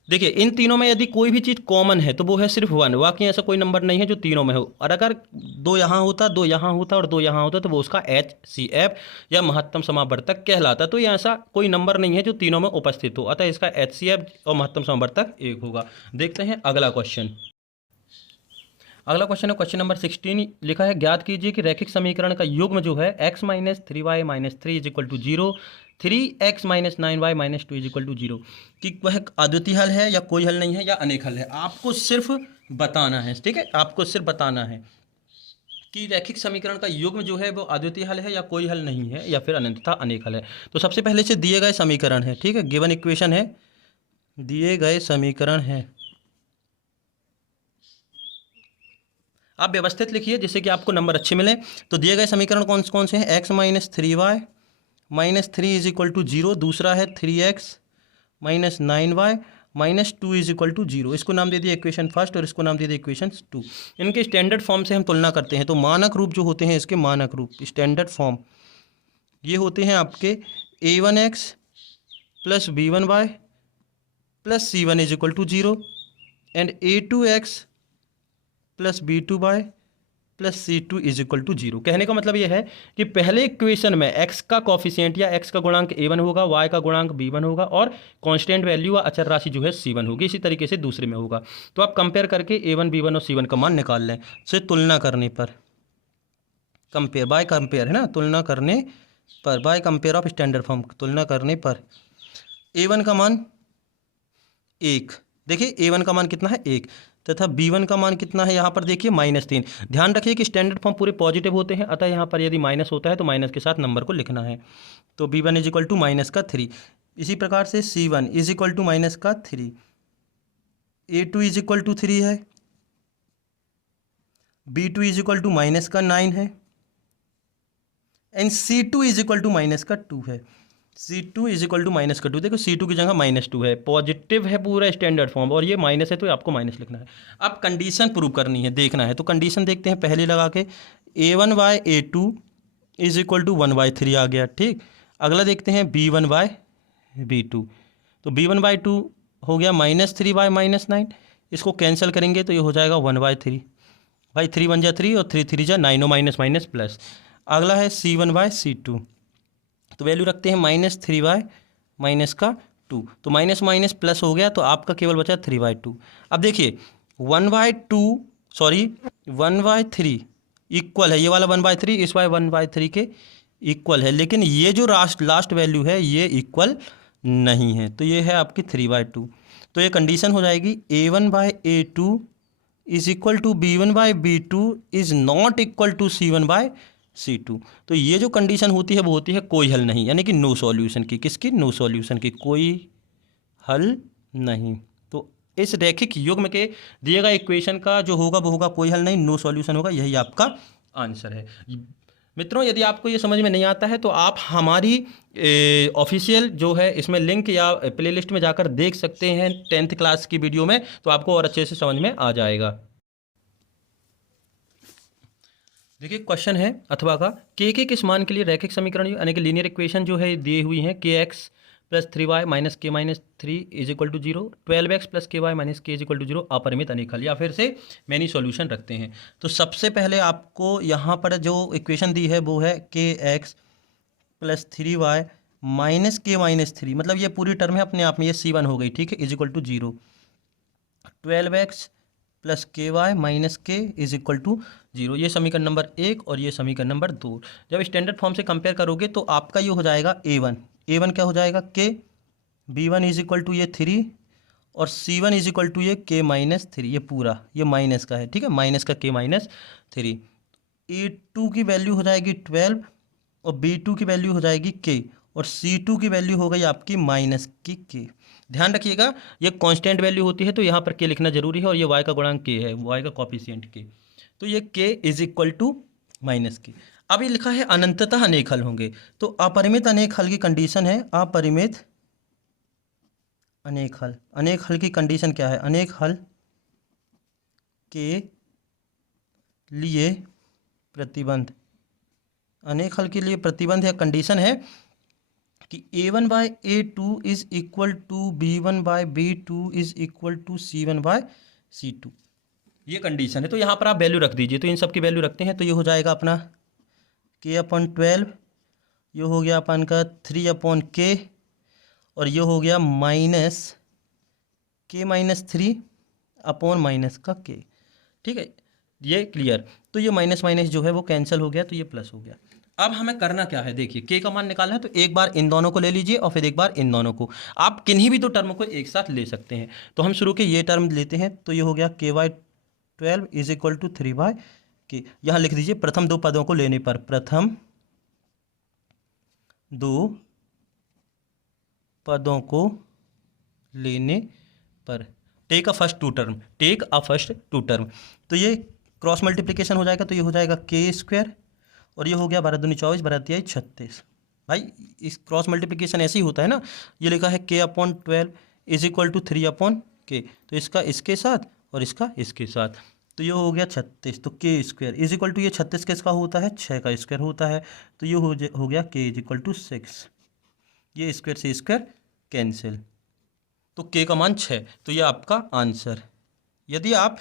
देखिए इन तीनों में यदि कोई भी चीज़ कॉमन है तो वो है सिर्फ 1। बाकी ऐसा कोई नंबर नहीं है जो तीनों में हो। और अगर 2 यहाँ होता, 2 यहाँ होता और 2 यहाँ होता तो वो उसका HCF या महत्तम समावर्तक कहलाता। तो ये ऐसा कोई नंबर नहीं है जो तीनों में उपस्थित हो, अतः इसका HCF और महत्तम समावर्तक 1 होगा। देखते हैं अगला क्वेश्चन। अगला क्वेश्चन है क्वेश्चन नंबर 16, लिखा है ज्ञात कीजिए कि रैखिक समीकरण का युग्म जो है x minus 3y minus 3 is equal to 0, 3x minus 9y minus 2 is equal to 0, कि वह अद्वितीय हल है या कोई हल नहीं है या अनेक हल है। आपको सिर्फ बताना है, ठीक है, आपको सिर्फ बताना है कि रैखिक समीकरण का युग्म जो है वो अद्वितीय हल है या कोई हल नहीं है या फिर अनंतता अनेक हल है। तो सबसे पहले से दिए गए समीकरण है, ठीक है, गिवन इक्वेशन है, दिए गए समीकरण है, आप व्यवस्थित लिखिए जिससे कि आपको नंबर अच्छे मिले। तो दिए गए समीकरण कौन कौन से हैं? x minus 3y minus 3 is equal to 0, दूसरा है 3x minus 9y minus 2 is equal to 0। इसको नाम दे दिया इक्वेशन फर्स्ट और इसको नाम दे दिया इक्वेशन 2। इनके स्टैंडर्ड फॉर्म से हम तुलना करते हैं। तो मानक रूप जो होते हैं इसके, मानक रूप स्टैंडर्ड फॉर्म ये होते हैं आपके a1x plus b1y plus c1 is equal to 0 and a2x plus b2y plus c2 is equal to 0। कहने का मतलब यह है कि पहले इक्वेशन में x का कॉफिशिएंट या x का गुणांक a1 होगा, y का गुणांक b1 होगा और कांस्टेंट वैल्यू या अचर राशि जो है c1 होगी। इसी तरीके से दूसरे में होगा। तो आप कंपेयर करके a1 b1 और c1 का मान निकाल लें। से तुलना करने पर, कंपेयर बाय कंपेयर है ना, तुलना करने पर, by compare of standard form, तुलना करने पर a1 का मान 1, देखिए a1 का मान कितना है 1, तथा b1 का मान कितना है यहाँ पर देखिए -3। ध्यान रखिए कि स्टैंडर्ड फॉर्म पूरे पॉजिटिव होते हैं, अतः यहाँ पर यदि माइनस होता है तो माइनस के साथ नंबर को लिखना है। तो b1 is equal to minus का 3। इसी प्रकार से c1 is equal to minus का 3, a2 इज इक्वल टू 3 है, b2 is equal to minus का 9 है and c2 is equal to minus का 2 है। C2 is equal to minus का 2, देखो C2 की जगह -2 है, पॉजिटिव है पूरा स्टैंडर्ड फॉर्म और ये माइनस है तो आपको माइनस लिखना है। अब कंडीशन प्रूव करनी है, देखना है। तो कंडीशन देखते हैं पहले लगा के, a1/a2 इज इक्वल टू 1/3 आ गया, ठीक। अगला देखते हैं b1/b2, तो b1/2 हो गया -3/-9, इसको कैंसिल करेंगे तो ये हो जाएगा 1/3, भाई 3 1 जा 3 और 3 3 जा 9 माइनस माइनस प्लस। अगला है c1/c2, तो वैल्यू रखते हैं -3/-2, तो माइनस माइनस प्लस हो गया तो आपका केवल बचा 3/2। अब देखिए 1/3 इक्वल है, ये वाला 1/3 इस वाला 1/3 के इक्वल है, लेकिन ये जो लास्ट वैल्यू है ये इक्वल नहीं है, तो ये है आपकी 3/2। तो ये कंडीशन हो जाएगी a1/a2 is equal to b1/b2 is not equal to c1/c2। तो ये जो कंडीशन होती है वो होती है कोई हल नहीं, यानी कि नो सॉल्यूशन की। किसकी? नो सॉल्यूशन की, कोई हल नहीं। तो इस रैखिक युग्म के दिए गए इक्वेशन का जो होगा वो होगा कोई हल नहीं, नो सॉल्यूशन होगा, यही आपका आंसर है। मित्रों, यदि आपको ये समझ में नहीं आता है तो आप हमारी ऑफिशियल जो है इसमें लिंक या प्लेलिस्ट में जाकर देख सकते हैं 10th क्लास की वीडियो में, तो आपको और अच्छे से समझ में आ जाएगा। देखिए क्वेश्चन है अथवा का, के किस मान के लिए रैखिक समीकरण यानी कि लीनियर इक्वेशन जो है दी हुई है, k x plus 3y minus k minus 3 is equal to 0, 12x plus k y minus k is equal to 0 अपरिमित अनेक हल, या फिर से मैनी सॉल्यूशन रखते हैं। तो सबसे पहले आपको यहाँ पर जो इक्वेशन दी है वो है k x plus 3y minus k minus 3, मतलब ये पूरी टर्म है अपने आप में, ये c1 हो गई, ठीक है, is equal to 0, 12x plus k y minus k is equal to 0। ये समीकरण नंबर 1 और ये समीकरण नंबर 2। जब स्टैंडर्ड फॉर्म से कंपेयर करोगे तो आपका ये हो जाएगा a1 क्या हो जाएगा के, b1 इज इक्वल टू ये 3 और c1 इज इक्वल टू ये के माइनस 3, ये पूरा ये माइनस का है, ठीक है, माइनस का के माइनस 3। a2 की वैल्यू हो जाएगी 12 और b2 की वैल्यू हो जाएगी के और c2 की वैल्यू हो गई आपकी माइनस की के। ध्यान रखिएगा ये कांस्टेंट वैल्यू होती है तो यहाँ पर के लिखना जरूरी है, और ये y का गुणांक के है, y का कॉफिशिएंट के, तो ये के इज इक्वल टू माइनस के। अब ये लिखा है अनंततः अनेक हल होंगे, तो अपरिमित अनेक हल की कंडीशन है अपरिमित अनेक हल। अनेक हल की कंडीशन क्या है? अनेक हल के लिए प्रतिबंध, अनेक हल के लिए प्रतिबंध या कंडीशन है कि a1/a2 is equal to b1/b2 is equal to c1/c2, ये कंडीशन है। तो यहाँ पर आप वैल्यू रख दीजिए, तो इन सब की वैल्यू रखते हैं तो ये हो जाएगा अपना k/12, ये हो गया अपन का 3/k और ये हो गया minus k minus 3 upon minus का k, ठीक है। ये क्लियर। तो ये माइनस माइनस जो है वो कैंसिल हो गया, तो ये प्लस हो गया। अब हमें करना क्या है, देखिए के का मान निकालना है, तो एक बार इन दोनों को ले लीजिए और फिर एक बार इन दोनों को। आप किन्हीं भी दो टर्म को एक साथ ले सकते हैं। तो हम शुरू के ये टर्म लेते हैं, तो ये हो गया KY12 is equal to 3/K। यहाँ लिख दीजिए प्रथम दो पदों को लेने पर, प्रथम दो पदों को लेने पर, take a first two term, take a first two term. तो ये क्रॉस मल्टीप्लिकेशन हो जाएगा, तो ये हो जाएगा K² और ये हो गया 12 दूनी 24, 12 तिहाई 36। भाई इस क्रॉस मल्टीप्लिकेशन ऐसे ही होता है ना, ये लिखा है K/12 is equal to 3/K, तो इसका इसके साथ और इसका इसके साथ, तो ये हो गया 36। तो K² इज इक्वल टू, ये 36 किसका होता है, 6 का स्क्वायर होता है, तो ये हो गया K इज इक्वल टू 6। ये स्क्वायर से स्क्वायर कैंसिल, तो K का मान 6, तो ये आपका आंसर। यदि आप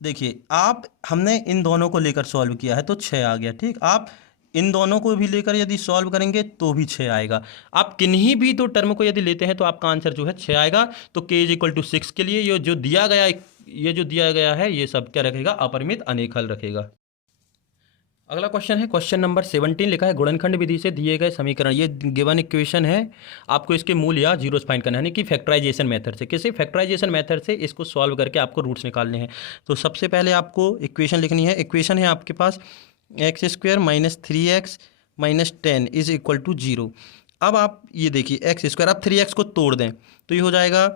देखिए, आप हमने इन दोनों को लेकर सॉल्व किया है तो 6 आ गया, ठीक। आप इन दोनों को भी लेकर यदि सॉल्व करेंगे तो भी 6 आएगा। आप किन्हीं भी दो टर्म को यदि लेते हैं तो आपका आंसर जो है 6 आएगा। तो K इज इक्वल टू 6 के लिए ये जो दिया गया है ये सब क्या रखेगा, अपरिमित अनेकहल रखेगा। अगला क्वेश्चन है क्वेश्चन नंबर 17, लिखा है गुणनखंड विधि से दिए गए समीकरण, ये गिवन इक्वेशन है, आपको इसके मूल या जीरोस फाइंड करना है, यानी कि फैक्टराइजेशन मेथड से, किसी फैक्टराइजेशन मेथड से इसको सॉल्व करके आपको रूट्स निकालने हैं। तो सबसे पहले आपको इक्वेशन लिखनी है। इक्वेशन है आपके पास x² minus 3x minus 10 is equal to 0। अब आप ये देखिए x², आप 3x को तोड़ दें तो ये हो जाएगा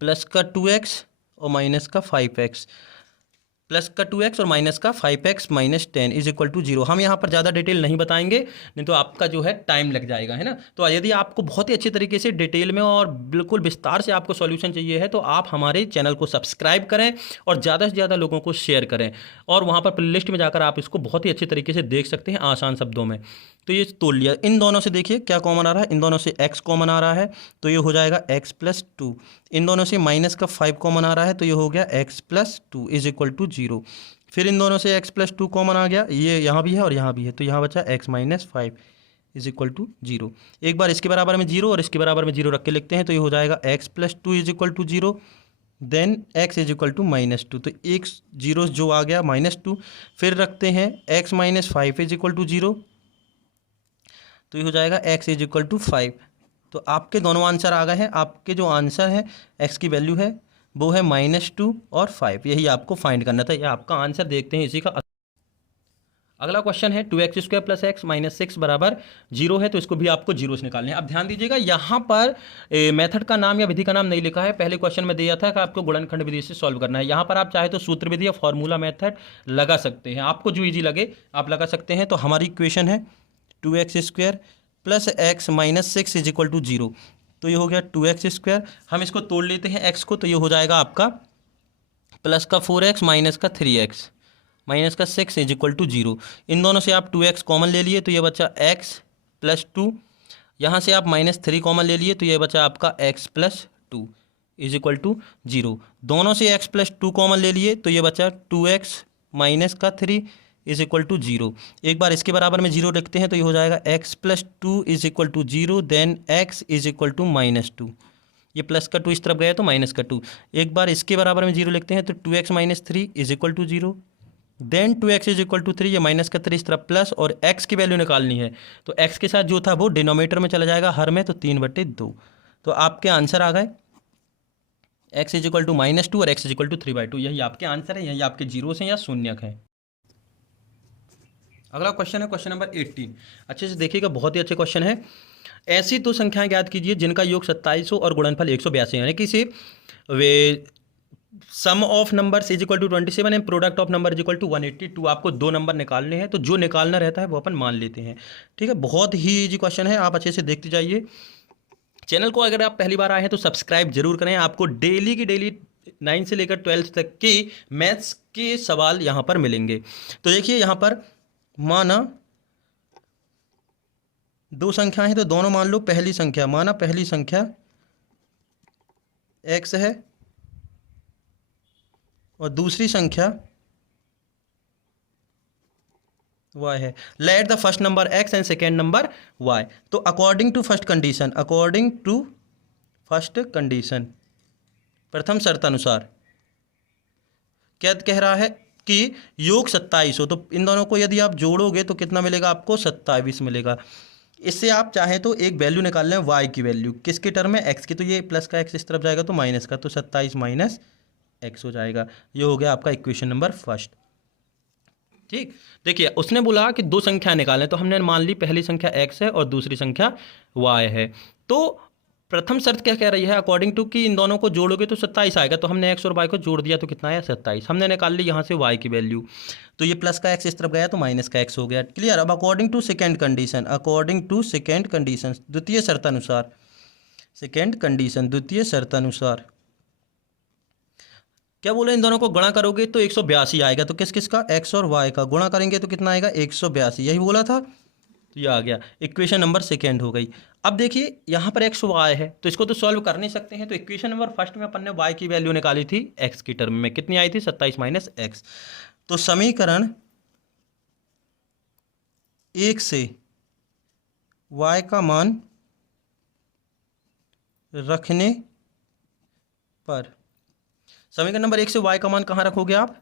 प्लस का 2x और माइनस का 5x, प्लस का 2x और माइनस का 5x minus 10 is equal to 0। हम यहाँ पर ज़्यादा डिटेल नहीं बताएंगे, नहीं तो आपका जो है टाइम लग जाएगा, है ना। तो यदि आपको बहुत ही अच्छे तरीके से डिटेल में और बिल्कुल विस्तार से आपको सॉल्यूशन चाहिए है तो आप हमारे चैनल को सब्सक्राइब करें और ज़्यादा से ज़्यादा लोगों को शेयर करें, और वहाँ पर प्लेलिस्ट में जाकर आप इसको बहुत ही अच्छे तरीके से देख सकते हैं आसान शब्दों में। तो ये तोड़ लिया, इन दोनों से देखिए क्या कॉमन आ रहा है, इन दोनों से x कॉमन आ रहा है, तो ये हो जाएगा x प्लस 2। इन दोनों से माइनस का 5 कॉमन आ रहा है, तो ये हो गया x plus 2 is equal to 0। फिर इन दोनों से x प्लस 2 कॉमन आ गया, ये यहाँ भी है और यहाँ भी है, तो यहाँ बचा x minus 5 is equal to 0। एक बार इसके बराबर में 0 और इसके बराबर में 0 रख के लिखते हैं, तो ये हो जाएगा x plus 2 is equal to 0, then x is equal to minus 2, तो एक 0 जो आ गया -2। फिर रखते हैं x minus 5 is equal to 0, तो ये हो जाएगा x इज इक्वल टू 5। तो आपके दोनों आंसर आ गए हैं। आपके जो आंसर है x की वैल्यू है वो है -2 और 5, यही आपको फाइंड करना था। यह आपका आंसर, देखते हैं इसी का। अगला क्वेश्चन है 2x² प्लस x माइनस 6 बराबर 0 है, तो इसको भी आपको जीरोस निकालने हैं। अब ध्यान दीजिएगा, यहाँ पर मेथड का नाम या विधि का नाम नहीं लिखा है। पहले क्वेश्चन में दिया था कि आपको गुणनखंड विधि से सॉल्व करना है। यहाँ पर आप चाहे तो सूत्र विधि या फॉर्मूला मेथड लगा सकते हैं, आपको जो ईजी लगे आप लगा सकते हैं। तो हमारी इक्वेशन है 2x² plus x minus 6 is equal to 0, तो ये हो गया 2x²। हम इसको तोड़ लेते हैं x को, तो ये हो जाएगा आपका प्लस का 4x माइनस का 3x माइनस का 6 इज इक्वल टू 0। इन दोनों से आप 2x कॉमन ले लिए, तो ये बचा x प्लस 2। यहाँ से आप -3 कॉमन ले लिए, तो ये बचा आपका x plus 2 is equal to 0। दोनों से x प्लस 2 कॉमन ले लिए, तो ये बचा 2x माइनस का 3 इज इक्वल टू 0। एक बार इसके बराबर में 0 लिखते हैं, तो ये हो जाएगा x plus 2 is equal to 0, then x is equal to -2। ये प्लस का 2 इस तरफ गया तो माइनस का 2। एक बार इसके बराबर में 0 लिखते हैं, तो 2x minus 3 is equal to 0, then 2x is equal to 3। ये माइनस का 3 इस तरफ प्लस, और x की वैल्यू निकालनी है, तो x के साथ जो था वो डिनोमिनेटर में चला जाएगा हर में, तो 3/2। तो आपके आंसर आ गए x इज इक्वल टू -2 और x इज इक्वल टू 3/2। यही आपके आंसर है, यही आपके जीरोस हैं या शून्यक हैं। अगला क्वेश्चन है क्वेश्चन नंबर 18। अच्छे से देखिएगा, बहुत ही अच्छे क्वेश्चन है। ऐसी दो संख्याएं ज्ञात कीजिए जिनका योग 2700 और गुणनफल 182 यानी कि वे sum of numbers is equal to 27 and product of number is equal to 182। आपको दो नंबर निकालने हैं, तो जो निकालना रहता है वो अपन मान लेते हैं, ठीक है। बहुत ही इजी क्वेश्चन है, आप अच्छे से देखते जाइए। चैनल को अगर आप पहली बार आए हैं तो सब्सक्राइब जरूर करें। आपको डेली की डेली 9 से लेकर 12 तक की मैथ्स के सवाल यहाँ पर मिलेंगे। तो देखिए यहाँ पर माना दो संख्याएं हैं, तो दोनों मान लो पहली संख्या, माना पहली संख्या x है और दूसरी संख्या y है। Let the first number x and second number y। तो according to first condition, according to first condition, प्रथम शर्त अनुसार क्या कह रहा है, कि योग 27 हो, तो इन दोनों को यदि आप जोड़ोगे तो कितना मिलेगा आपको? 27 मिलेगा। इससे आप चाहें तो एक वैल्यू निकाल लें, वाई की वैल्यू, किसके टर्म में? एक्स की। तो ये प्लस का एक्स इस तरफ जाएगा तो माइनस का, तो 27 माइनस एक्स हो जाएगा। ये हो गया आपका इक्वेशन नंबर फर्स्ट। ठीक, देखिए उसने बोला कि दो संख्या निकालें, तो हमने मान ली पहली संख्या x है और दूसरी संख्या y है। तो प्रथम शर्त क्या कह रही है? अकॉर्डिंग टू कि इन दोनों को जोड़ोगे तो 27 आएगा, तो हमने x और y को जोड़ दिया तो कितना आया? 27। हमने निकाल ली यहाँ से y की वैल्यू, तो ये प्लस का x इस तरफ गया तो माइनस का x हो गया। क्लियर? अब according to second condition, according to second condition, द्वितीय शर्तानुसार, सेकेंड कंडीशन द्वितीय शर्तानुसार क्या बोले? इन दोनों को गुणा करोगे तो 182 आएगा। तो किस किस का? x और y का गुणा करेंगे तो कितना आएगा? 182। यही बोला था, तो ये आ गया। इक्वेशन नंबर सेकेंड हो गई। अब देखिए यहाँ पर x y है, तो इसको तो सॉल्व कर नहीं सकते हैं, तो इक्वेशन नंबर फर्स्ट में अपन ने y की वैल्यू निकाली थी x की टर्म में, कितनी आई थी? 27 माइनस एक्स। तो समीकरण 1 से y का मान रखने पर, समीकरण नंबर 1 से y का मान कहाँ रखोगे आप?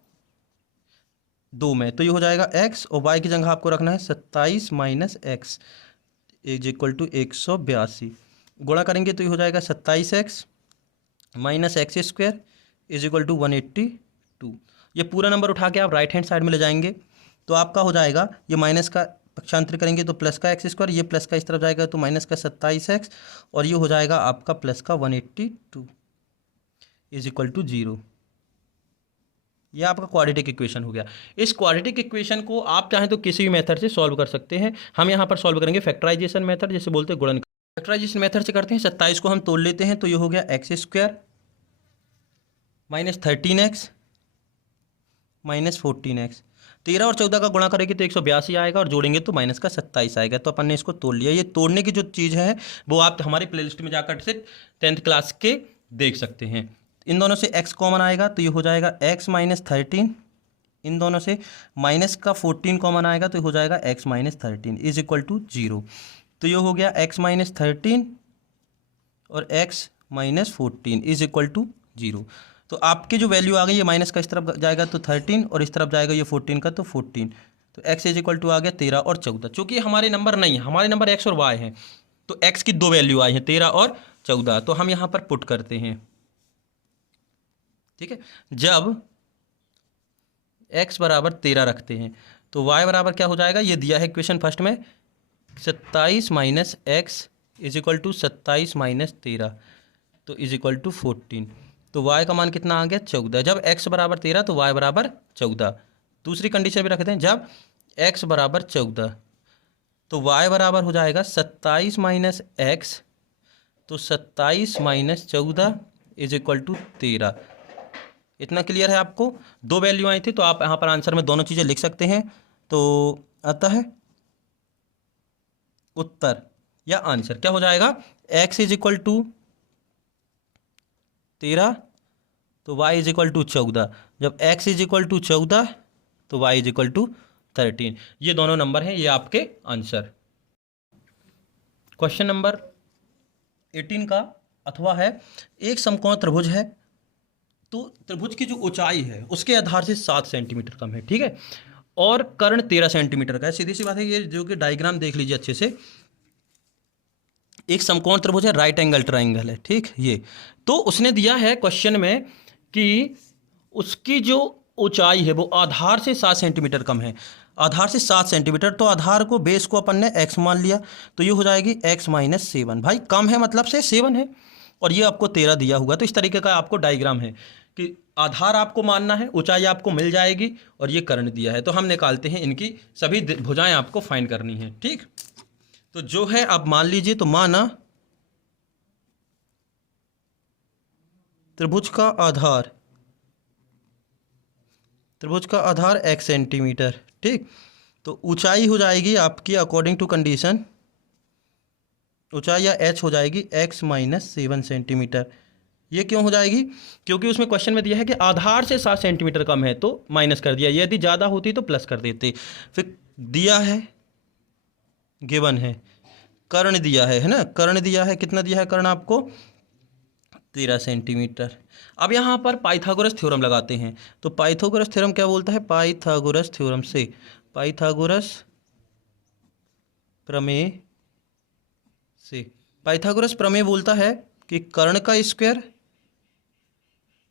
2 में, तो ये हो जाएगा x, और y की जगह आपको रखना है 27 minus x is equal to 182। गुणा करेंगे तो ये हो जाएगा 27x minus x square is equal to 182। ये पूरा नंबर उठा के आप राइट हैंड साइड में ले जाएंगे तो आपका हो जाएगा, ये माइनस का पक्षांतर करेंगे तो प्लस का एक्स स्क्वायर, ये प्लस का इस तरफ जाएगा तो माइनस का 27x, और ये हो जाएगा आपका प्लस का 182 इज इक्वल टू 0। यह आपका क्वाड्रेटिक इक्वेशन हो गया। इस क्वाड्रेटिक इक्वेशन को आप चाहें तो किसी भी मेथड से सॉल्व कर सकते हैं। हम यहाँ पर सॉल्व करेंगे फैक्टराइजेशन मेथड, जिसे बोलते हैं गुणन। फैक्टराइजेशन मेथड से करते हैं। 27 को हम तोड़ लेते हैं तो ये हो गया x square minus 13x minus 14x। 13 और 14 का गुणा करेंगे तो 182 आएगा, और जोड़ेंगे तो माइनस का 27 आएगा। तो अपन ने इसको तोड़ लिया। ये तोड़ने की जो चीज़ है वो आप हमारी प्लेलिस्ट में जाकर से 10th क्लास के देख सकते हैं। इन दोनों से x कॉमन आएगा तो ये हो जाएगा x माइनस 13, इन दोनों से माइनस का 14 कॉमन आएगा तो ये हो जाएगा x minus 13 is equal to 0। तो ये हो गया x माइनस 13 और x minus 14 is equal to 0। तो आपकी जो वैल्यू आ गई, ये माइनस का इस तरफ जाएगा तो 13 और इस तरफ जाएगा ये 14 का तो 14, तो x इज इक्वल टू आ गया 13 और 14। चूँकि हमारे नंबर नहीं है, हमारे नंबर x और y हैं, तो x की दो वैल्यू आई हैं 13 और 14, तो हम यहाँ पर पुट करते हैं। ठीक है, जब x बराबर 13 रखते हैं तो y बराबर क्या हो जाएगा? ये दिया है इक्वेशन फर्स्ट में, 27 minus x is equal to 27 minus 13 तो इज इक्वल टू 14। तो y का मान कितना आ गया? 14। जब x बराबर 13 तो y बराबर 14। दूसरी कंडीशन भी रखते हैं, जब x बराबर 14 तो y बराबर हो जाएगा 27 माइनस एक्स, तो 27 माइनस 14 इज इक्वल टू 13। इतना क्लियर है आपको? दो वैल्यू आई थी तो आप यहाँ पर आंसर में दोनों चीज़ें लिख सकते हैं। तो आता है उत्तर या आंसर क्या हो जाएगा? x इज इक्वल टू 13 तो y इज इक्वल टू 14। जब x इज इक्वल टू 14 तो y इज इक्वल टू 13। ये दोनों नंबर हैं, ये आपके आंसर। क्वेश्चन नंबर 18 का अथवा है, एक समकोण त्रिभुज है, तो त्रिभुज की जो ऊंचाई है उसके आधार से 7 सेंटीमीटर कम है। ठीक है, और कर्ण 13 सेंटीमीटर का है। सीधी सी बात है, ये जो कि डायग्राम देख लीजिए अच्छे से। एक समकोण त्रिभुज है, राइट एंगल ट्राइंगल है। ठीक, ये तो उसने दिया है क्वेश्चन में कि उसकी जो ऊंचाई है वो आधार से 7 सेंटीमीटर कम है। आधार से 7 सेंटीमीटर, तो आधार को, बेस को अपन ने x मान लिया, तो ये हो जाएगी x माइनस 7। भाई कम है मतलब से 7 है, और ये आपको 13 दिया हुआ। तो इस तरीके का आपको डायग्राम है कि आधार आपको मानना है, ऊंचाई आपको मिल जाएगी, और ये कर्ण दिया है। तो हम निकालते हैं, इनकी सभी भुजाएं आपको फाइंड करनी है। ठीक, तो जो है आप मान लीजिए, तो माना त्रिभुज का आधार x सेंटीमीटर। ठीक, तो ऊंचाई हो जाएगी आपकी अकॉर्डिंग टू कंडीशन, ऊंचाई या h हो जाएगी x माइनस 7 सेंटीमीटर। ये क्यों हो जाएगी? क्योंकि उसमें क्वेश्चन में दिया है कि आधार से 7 सेंटीमीटर कम है, तो माइनस कर दिया। यदि ज़्यादा होती तो प्लस कर देते। फिर दिया है, गिवन है, कर्ण दिया है ना, कर्ण दिया है। कितना दिया है कर्ण आपको? 13 सेंटीमीटर। अब यहाँ पर पाइथागोरस थ्योरम लगाते हैं। तो पाइथागोरस थ्योरम क्या बोलता है? पाइथागोरस थ्योरम से, पाइथागोरस प्रमेय से, पाइथागोरस प्रमेय बोलता है कि कर्ण का स्क्वायर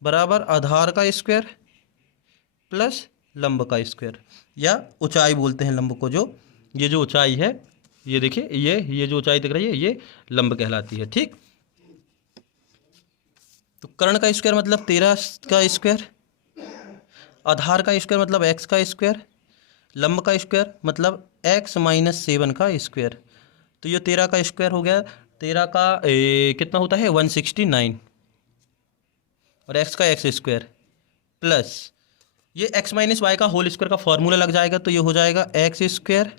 बराबर आधार का स्क्वायर प्लस लंब का स्क्वायर, या ऊंचाई बोलते हैं लंब को, जो ये जो ऊंचाई है, ये देखिए, ये जो ऊंचाई दिख रही है ये लंब कहलाती है। ठीक, तो कर्ण का स्क्वायर मतलब 13 का स्क्वायर, आधार का स्क्वायर मतलब x का स्क्वायर, लंब का स्क्वायर मतलब x माइनस 7 का स्क्वायर। तो ये 13 का स्क्वायर हो गया, 13 का कितना होता है 169, और x का एक्स स्क्वायर प्लस ये x माइनस वाई का होल स्क्वायर का फॉर्मूला लग जाएगा। तो ये हो जाएगा x square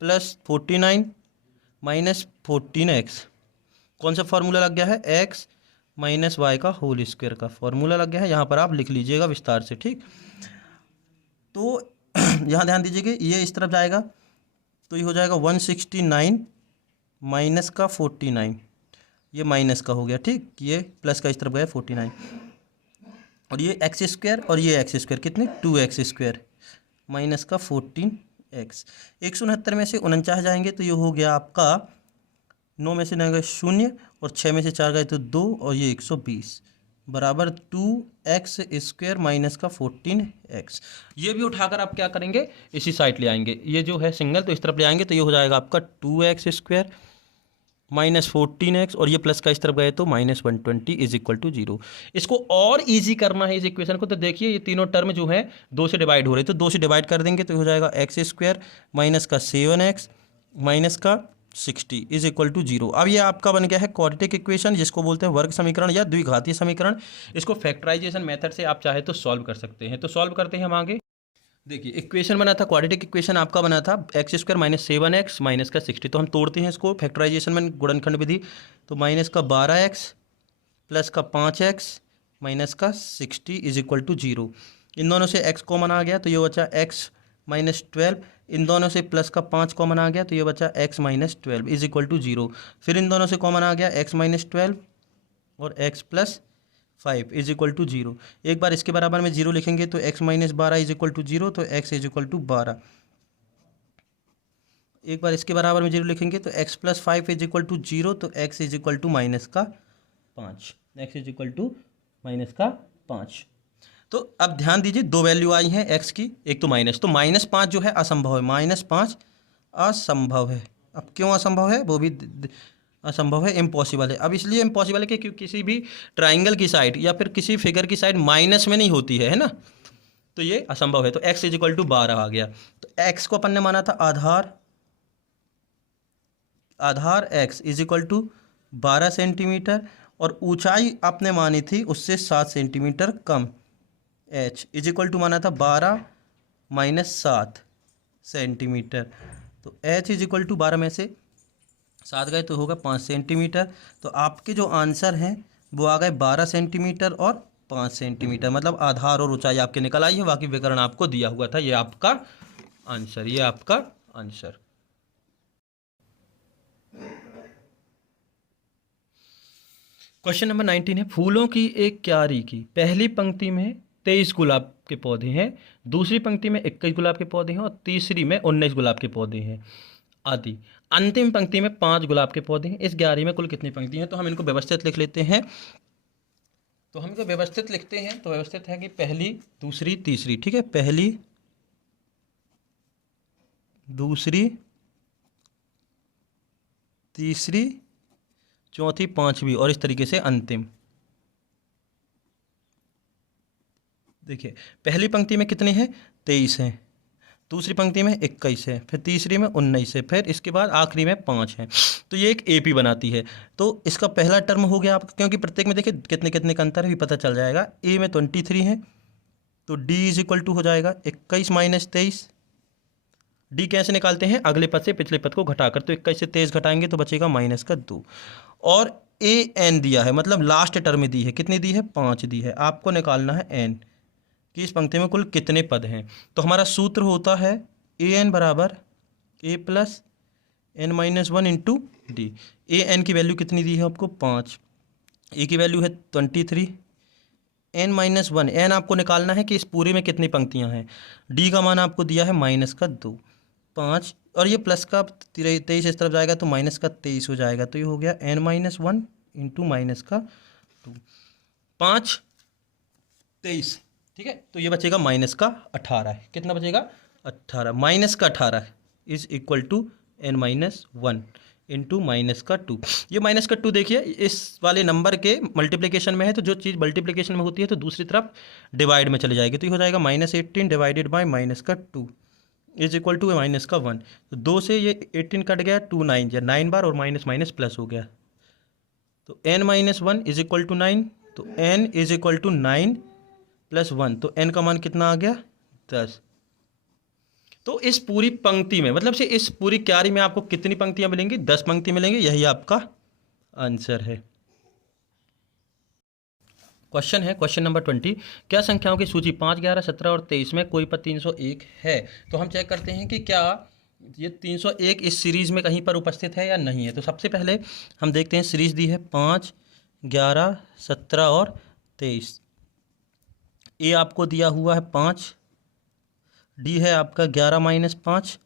plus 49 minus 14x। कौन सा फॉर्मूला लग गया है? x माइनस वाई का होल स्क्वायर का फॉर्मूला लग गया है। यहाँ पर आप लिख लीजिएगा विस्तार से। ठीक, तो यहाँ ध्यान दीजिए कि ये इस तरफ जाएगा, तो ये हो जाएगा 169 माइनस का 49, ये माइनस का हो गया। ठीक, ये प्लस का इस तरफ गया 49, और ये एक्स स्क्वायर और ये एक्स स्क्वायर कितने 2x स्क्वायर माइनस का 14x। 169 में से 49 जाएंगे तो ये हो गया आपका 9 में से 9 गए 0 और 6 में से 4 गए तो 2 और ये 120 बराबर 2x स्क्वायर माइनस का 14x। ये भी उठाकर आप क्या करेंगे, इसी साइड ले आएंगे, ये जो है सिंगल तो इस तरफ ले आएंगे, तो ये हो जाएगा आपका 2x स्क्वायर माइनस 14x, और ये प्लस का इस तरफ गए तो माइनस 120 इज इक्वल टू 0। इसको और इजी करना है इस इक्वेशन को, तो देखिए ये तीनों टर्म जो है 2 से डिवाइड हो रहे, तो 2 से डिवाइड कर देंगे तो हो जाएगा एक्स स्क्वायर माइनस का 7x माइनस का 60 इज इक्वल टू 0। अब ये आपका बन गया है क्वाड्रेटिक इक्वेशन, जिसको बोलते हैं वर्ग समीकरण या द्विघातीय समीकरण। इसको फैक्टराइजेशन मेथड से आप चाहे तो सॉल्व कर सकते हैं। तो सॉल्व करते हैं हम आगे। देखिए इक्वेशन बना था, क्वाड्रेटिक इक्वेशन आपका बना था x square minus 7x minus का 60। तो हम तोड़ते हैं इसको फैक्टराइजेशन में, गुणनखंड विधि। तो माइनस का 12x प्लस का 5x माइनस का 60 इज इक्वल टू 0। इन दोनों से x कॉमन आ गया तो ये बचा x माइनस 12। इन दोनों से प्लस का 5 कॉमन आ गया तो ये बचा x minus 12 is equal to 0। फिर इन दोनों से कॉमन आ गया x माइनस 12 और x plus 5 is equal to 0। एक बार इसके बराबर में 0 लिखेंगे तो x minus 12 is equal to 0, तो x इज इक्वल टू 12। एक बार इसके बराबर में 0 लिखेंगे तो x plus 5 is equal to 0, तो x is equal to minus का 5, x is equal to minus का 5। तो अब ध्यान दीजिए दो वैल्यू आई हैं x की, एक तो माइनस, तो -5 जो है असंभव है, -5 असंभव है। अब क्यों असंभव है, वो भी असंभव है, इम्पॉसिबल है। अब इसलिए इम्पॉसिबल है कि क्योंकि किसी भी ट्राइंगल की साइड या फिर किसी फिगर की साइड माइनस में नहीं होती है ना, तो ये असंभव है। तो x इज इक्वल टू 12 आ गया। तो x को अपन ने माना था आधार x is equal to 12 centimetre, और ऊंचाई आपने मानी थी उससे 7 सेंटीमीटर कम, h इज इक्वल टू माना था 12 माइनस 7 सेंटीमीटर। तो h इज इक्वल टू 12 में से 7 गए तो होगा 5 सेंटीमीटर। तो आपके जो आंसर हैं वो आ गए 12 सेंटीमीटर और 5 सेंटीमीटर, मतलब आधार और ऊंचाई आपके निकल आई है। बाकी विवरण आपको दिया हुआ था, ये आपका आंसर, ये आपका आंसर। क्वेश्चन नंबर 19 है, फूलों की एक क्यारी की पहली पंक्ति में 23 गुलाब के पौधे हैं, दूसरी पंक्ति में 21 गुलाब के पौधे हैं और तीसरी में 19 गुलाब के पौधे हैं आदि। अंतिम पंक्ति में 5 गुलाब के पौधे हैं। इस क्यारी में कुल कितनी पंक्ति हैं? तो हम इनको व्यवस्थित लिख लेते हैं। तो हम इनको व्यवस्थित लिखते हैं, तो व्यवस्थित है कि पहली दूसरी तीसरी, ठीक है, पहली दूसरी तीसरी चौथी पांचवी और इस तरीके से अंतिम। देखिए पहली पंक्ति में कितने हैं 23 हैं, दूसरी पंक्ति में 21 है, फिर तीसरी में 19 है, फिर इसके बाद आखिरी में 5 है। तो ये एक एपी बनाती है। तो इसका पहला टर्म हो गया आपका, क्योंकि प्रत्येक में देखिए कितने कितने का अंतर है भी पता चल जाएगा। ए में 23 है तो डी इज इक्वल टू हो जाएगा 21 माइनस 23। डी कैसे निकालते हैं, अगले पद से पिछले पद को घटाकर। तो 21 से 23 घटाएंगे तो बचेगा माइनस का 2। और ए एन दिया है, मतलब लास्ट टर्म दी है, कितनी दी है 5 दी है। आपको निकालना है एन कि इस पंक्ति में कुल कितने पद हैं। तो हमारा सूत्र होता है ए एन बराबर A plus N minus 1 into D. A N की वैल्यू कितनी दी है आपको 5, ए की वैल्यू है 23, n-1, n आपको निकालना है कि इस पूरे में कितनी पंक्तियां हैं। डी का मान आपको दिया है -2, 5, और ये प्लस का 23 इस तरफ जाएगा तो -23 हो जाएगा, तो ये हो गया n-1 इंटू -2, 5 23, ठीक है। तो ये बचेगा -18, कितना बचेगा 18, -18 is equal to n-1 into -2। ये -2 देखिए इस वाले नंबर के मल्टीप्लिकेशन में है, तो जो चीज़ मल्टीप्लिकेशन में होती है तो दूसरी तरफ डिवाइड में चली जाएगी, तो ये हो जाएगा -18 divided by -2 is equal to -1। तो 2 से ये 18 कट गया, 2 9 या 9 बार, और माइनस माइनस प्लस हो गया, तो n-1 इज इक्वल टू 9, तो n इज इक्वल टू 9 + 1, तो n का मान कितना आ गया 10। तो इस पूरी पंक्ति में, मतलब से इस पूरी क्यारी में आपको कितनी पंक्तियां मिलेंगी, 10 पंक्ति मिलेंगी, यही आपका आंसर है। क्वेश्चन है क्वेश्चन नंबर 20, क्या संख्याओं की सूची 5, 11, 17 और 23 में कोई पद 301 है। तो हम चेक करते हैं कि क्या ये 301 इस सीरीज़ में कहीं पर उपस्थित है या नहीं है। तो सबसे पहले हम देखते हैं, सीरीज़ दी है 5, 11, 17 और 23। ए आपको दिया हुआ है 5, डी है आपका 11 - 5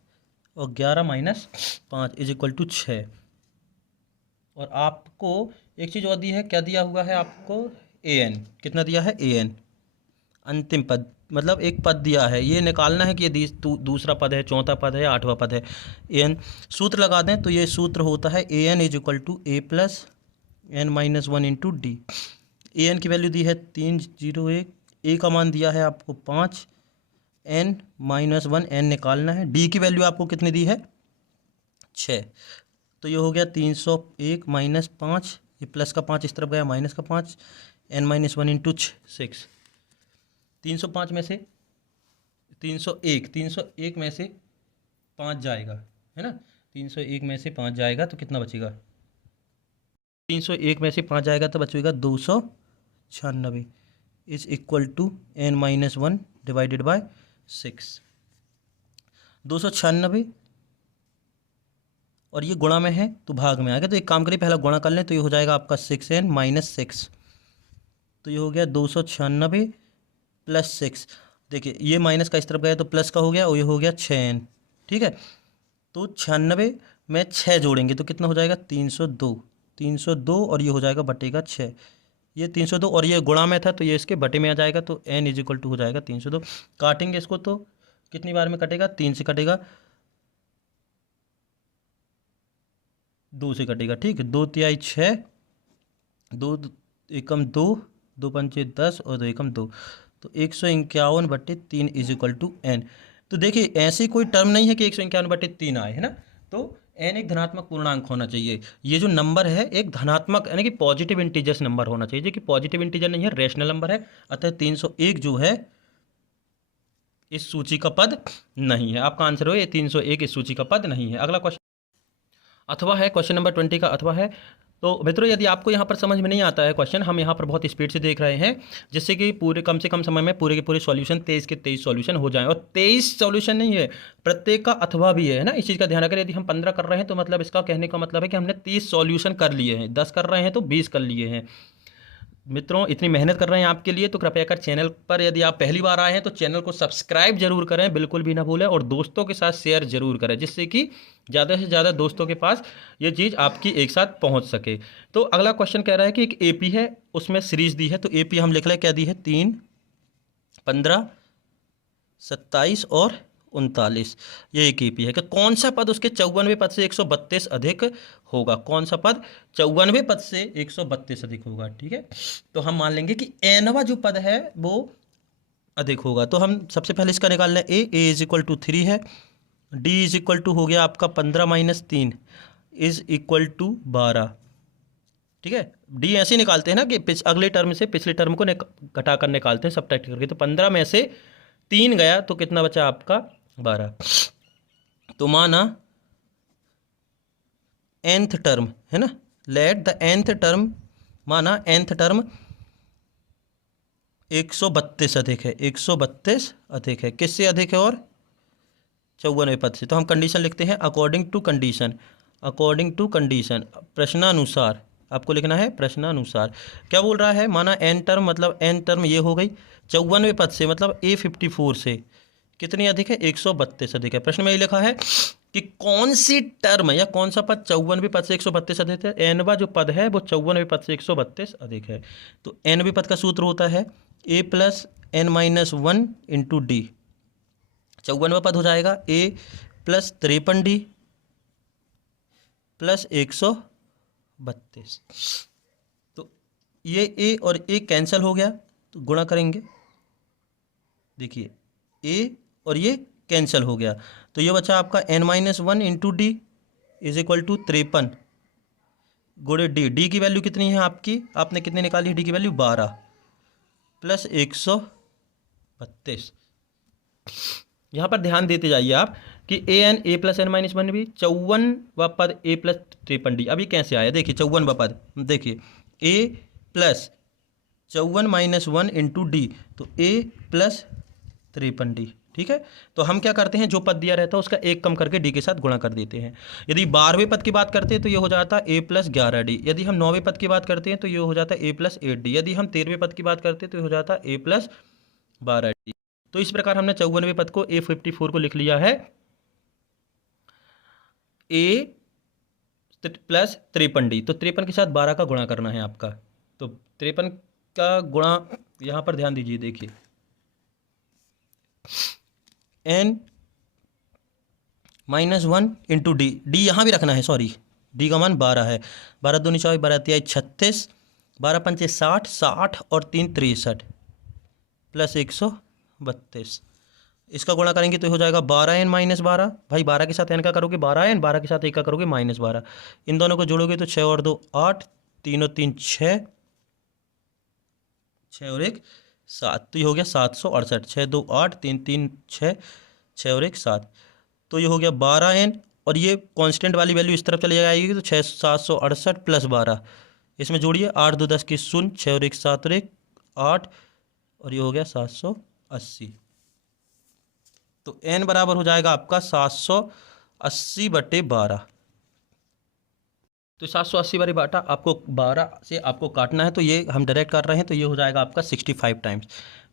और 11 - 5 इज इक्वल टू 6। और आपको एक चीज़ और दी है, क्या दिया हुआ है आपको, an, कितना दिया है an, अंतिम पद, मतलब एक पद दिया है, ये निकालना है कि ये दूसरा पद है, चौथा पद है या 8वां पद है। an सूत्र लगा दें तो ये सूत्र होता है an is equal to a + n-1 into d. an की वैल्यू दी है 301, a का मान दिया है आपको 5, n-1 n निकालना है, डी की वैल्यू आपको कितनी दी है 6, तो ये हो गया 301 - 5, ये प्लस का 5 इस तरफ गया, माइनस का 5, n-1 इंटू 6, 305 में से 301 में से 5 जाएगा, है ना, 301 में से 5 जाएगा तो कितना बचेगा, 301 में से 5 जाएगा तो बचेगा 296 is equal to n-1 divided by 6। 296 और ये गुणा में है तो भाग में आ गया, तो एक काम करिए पहला गुणा कर लें, तो ये हो जाएगा आपका 6n - 6, तो ये हो गया 296 + 6। देखिए ये माइनस का इस तरफ गया तो प्लस का हो गया, और ये हो गया 6n, ठीक है। तो 96 में 6 जोड़ेंगे तो कितना हो जाएगा 302 और ये हो जाएगा बटेगा 6, ये 302 और ये गुणा में था तो ये इसके बटे में आ जाएगा, तो n इज इक्वल टू हो जाएगा 302। काटेंगे इसको तो कितनी बार में कटेगा, 3 से कटेगा, 2 से कटेगा, ठीक है, 2 तिहाई 6, 2 एकम 2, 2 पंचे 10 और 2 एकम 2, तो 151/3 इज इक्वल टू n। तो देखिए ऐसी कोई टर्म नहीं है कि 151/3 आए, है ना, तो n एक धनात्मक पूर्णांक होना चाहिए। ये जो नंबर है एक धनात्मक यानी कि पॉजिटिव इंटीजर्स नंबर होना चाहिए, जो कि पॉजिटिव इंटीजर नहीं है, रेशनल नंबर है, अतः 301 जो है इस सूची का पद नहीं है। आपका आंसर हो ये 301 इस सूची का पद नहीं है। अगला क्वेश्चन अथवा है, क्वेश्चन नंबर 20 का अथवा है। तो मित्रों यदि आपको यहाँ पर समझ में नहीं आता है क्वेश्चन, हम यहाँ पर बहुत स्पीड से देख रहे हैं, जिससे कि पूरे कम से कम समय में पूरे के पूरे सॉल्यूशन 23 के 23 सॉल्यूशन हो जाएं। और 23 सॉल्यूशन नहीं है, प्रत्येक का अथवा भी है ना, इस चीज़ का ध्यान रखें। यदि हम 15 कर रहे हैं तो मतलब इसका कहने का मतलब है कि हमने 30 सॉल्यूशन कर लिए हैं, 10 कर रहे हैं तो 20 कर लिए हैं। मित्रों इतनी मेहनत कर रहे हैं आपके लिए, तो कृपया कर चैनल पर यदि आप पहली बार आए हैं तो चैनल को सब्सक्राइब जरूर करें, बिल्कुल भी ना भूलें, और दोस्तों के साथ शेयर जरूर करें, जिससे कि ज़्यादा से ज़्यादा दोस्तों के पास ये चीज़ आपकी एक साथ पहुंच सके। तो अगला क्वेश्चन कह रहा है कि एक एपी है, उसमें सीरीज़ दी है, तो एपी हम लिख लें, क्या दी है 3, 15, 27 और 39, ये एक एपी है कि कौन सा पद उसके 54वें पद से 132 अधिक होगा, कौन सा पद 54वें पद से 132 अधिक होगा, ठीक है। तो हम मान लेंगे कि एनवा जो पद है वो अधिक होगा, तो हम सबसे पहले इसका निकाल लें, ए इज इक्वल टू 3 है, डी इज इक्वल टू हो गया आपका 15 - 3 इज इक्वल टू 12, ठीक है। डी ऐसे ही निकालते हैं ना कि अगले टर्म से पिछले टर्म को घटा कर निकालते हैं सबट्रैक्ट करके, तो 15 में से 3 गया तो कितना बचा आपका 12। तो माना nth टर्म है ना, लेट द nth टर्म, माना nth टर्म 132 अधिक है, 132 अधिक है, किससे अधिक है, और 54वें पद से। तो हम कंडीशन लिखते हैं according to condition, according to condition, प्रश्नानुसार, आपको लिखना है प्रश्नानुसार। क्या बोल रहा है, माना n टर्म, मतलब n टर्म ये हो गई 54वें पद से, मतलब A54 से कितनी अधिक है, 132 अधिक है। प्रश्न में ये लिखा है कि कौन सी टर्म या कौन सा पद 54वें पद से 132 अधिक है। एनवा जो पद है वो 54वें पद से 132 अधिक है। तो एनवें पद का सूत्र होता है a plus N minus 1 into D. 54वां पद हो जाएगा a प्लस 53d प्लस 132। तो ये a और a कैंसिल हो गया तो गुणा करेंगे, देखिए a और ये कैंसिल हो गया तो ये बचा आपका n minus 1 into d is equal to 53 गुणे डी। डी की वैल्यू कितनी है आपकी, आपने कितनी निकाली, डी की वैल्यू 12 प्लस 132। यहाँ पर ध्यान देते जाइए आप कि A N A plus N minus 1 भी 54वां पद ए प्लस 53d। अभी कैसे आया, देखिए 54वां पद, देखिए ए प्लस 54 माइनस 1 इंटू डी, तो ए प्लस 53d। ठीक है, तो हम क्या करते हैं, जो पद दिया रहता है उसका एक कम करके डी के साथ गुणा कर देते हैं। यदि 12वें पद की बात करते हैं तो ये हो जाता है a प्लस 11d। यदि हम 9वें पद की बात करते हैं तो ये हो जाता है a प्लस 8d। यदि हम 13वें पद की बात करते हैं तो ये हो जाता है a प्लस 12d। तो इस प्रकार हमने 54वें पद को A54 को लिख लिया है a प्लस 53d। तो 53 के साथ 12 का गुणा करना है आपका, तो 53 का गुणा यहाँ पर ध्यान दीजिए, देखिए n minus 1 into D, D यहाँ भी रखना है, सॉरी डी का मान 12 है। 12 दूनी 24, 12 तिहाई 36, 12 पंचे 60, 60 और 3 63 प्लस 132। इसका गुणा करेंगे तो हो जाएगा 12n माइनस 12। भाई 12 के साथ n का करोगे 12n, 12 के साथ 1 का करोगे माइनस 12। इन दोनों को जोड़ोगे तो 6 और 2 8, 3 और 3 6, 6 और 1 7, तो ये हो गया 768। 6 2 8, 3 3 6, 6 और 1 7, तो ये हो गया 12n। और ये कांस्टेंट वाली वैल्यू इस तरफ चली जाएगी तो 6 768 प्लस 12, इसमें जोड़िए 8 2 10 की 0, 6 और 1 7 और 1 8, और ये हो गया 780। तो n बराबर हो जाएगा आपका 780/12। तो 780/12 आपको 12 से आपको काटना है, तो ये हम डायरेक्ट कर रहे हैं, तो ये हो जाएगा आपका 65 टाइम्स,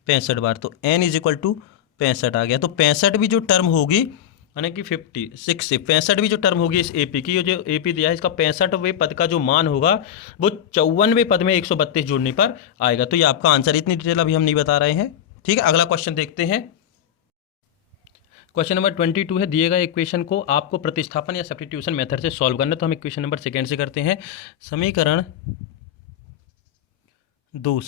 65 बार। तो n इज इक्वल टू 65 आ गया। तो 65 भी जो टर्म होगी, यानी कि 56 से 65 भी जो टर्म होगी इस AP की, ये जो AP दिया है इसका 65वें पद का जो मान होगा वो 54वें पद में 132 जोड़ने पर आएगा। तो ये आपका आंसर, इतनी डिटेल अभी हम नहीं बता रहे हैं। ठीक है, अगला क्वेश्चन देखते हैं। क्वेश्चन नंबर 22 है, दिए गए इक्वेशन को आपको प्रतिस्थापन या सब्स्टिट्यूशन मेथड से सॉल्व करना है। तो हम इक्वेशन नंबर 2 से करते हैं। समीकरण 2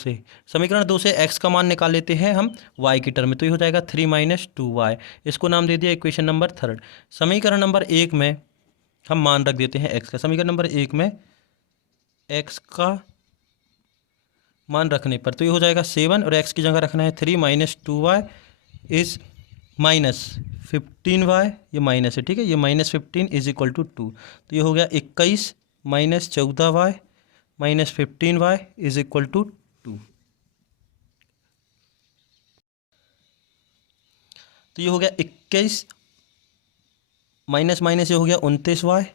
से x का मान निकाल लेते हैं हम y की टर्म में, तो ये हो जाएगा 3 माइनस 2y। इसको नाम दे दिया इक्वेशन नंबर 3। समीकरण नंबर 1 में हम मान रख देते हैं x का। समीकरण नंबर 1 में x का मान रखने पर तो ये हो जाएगा 7, और x की जगह रखना है 3 minus 2y is minus 15y, ये माइनस है, ठीक है, ये माइनस 15 इज इक्वल टू 2। तो ये हो गया 21 minus 14y minus 15y is equal to 2। तो ये हो गया 21 माइनस माइनस, ये हो गया 29y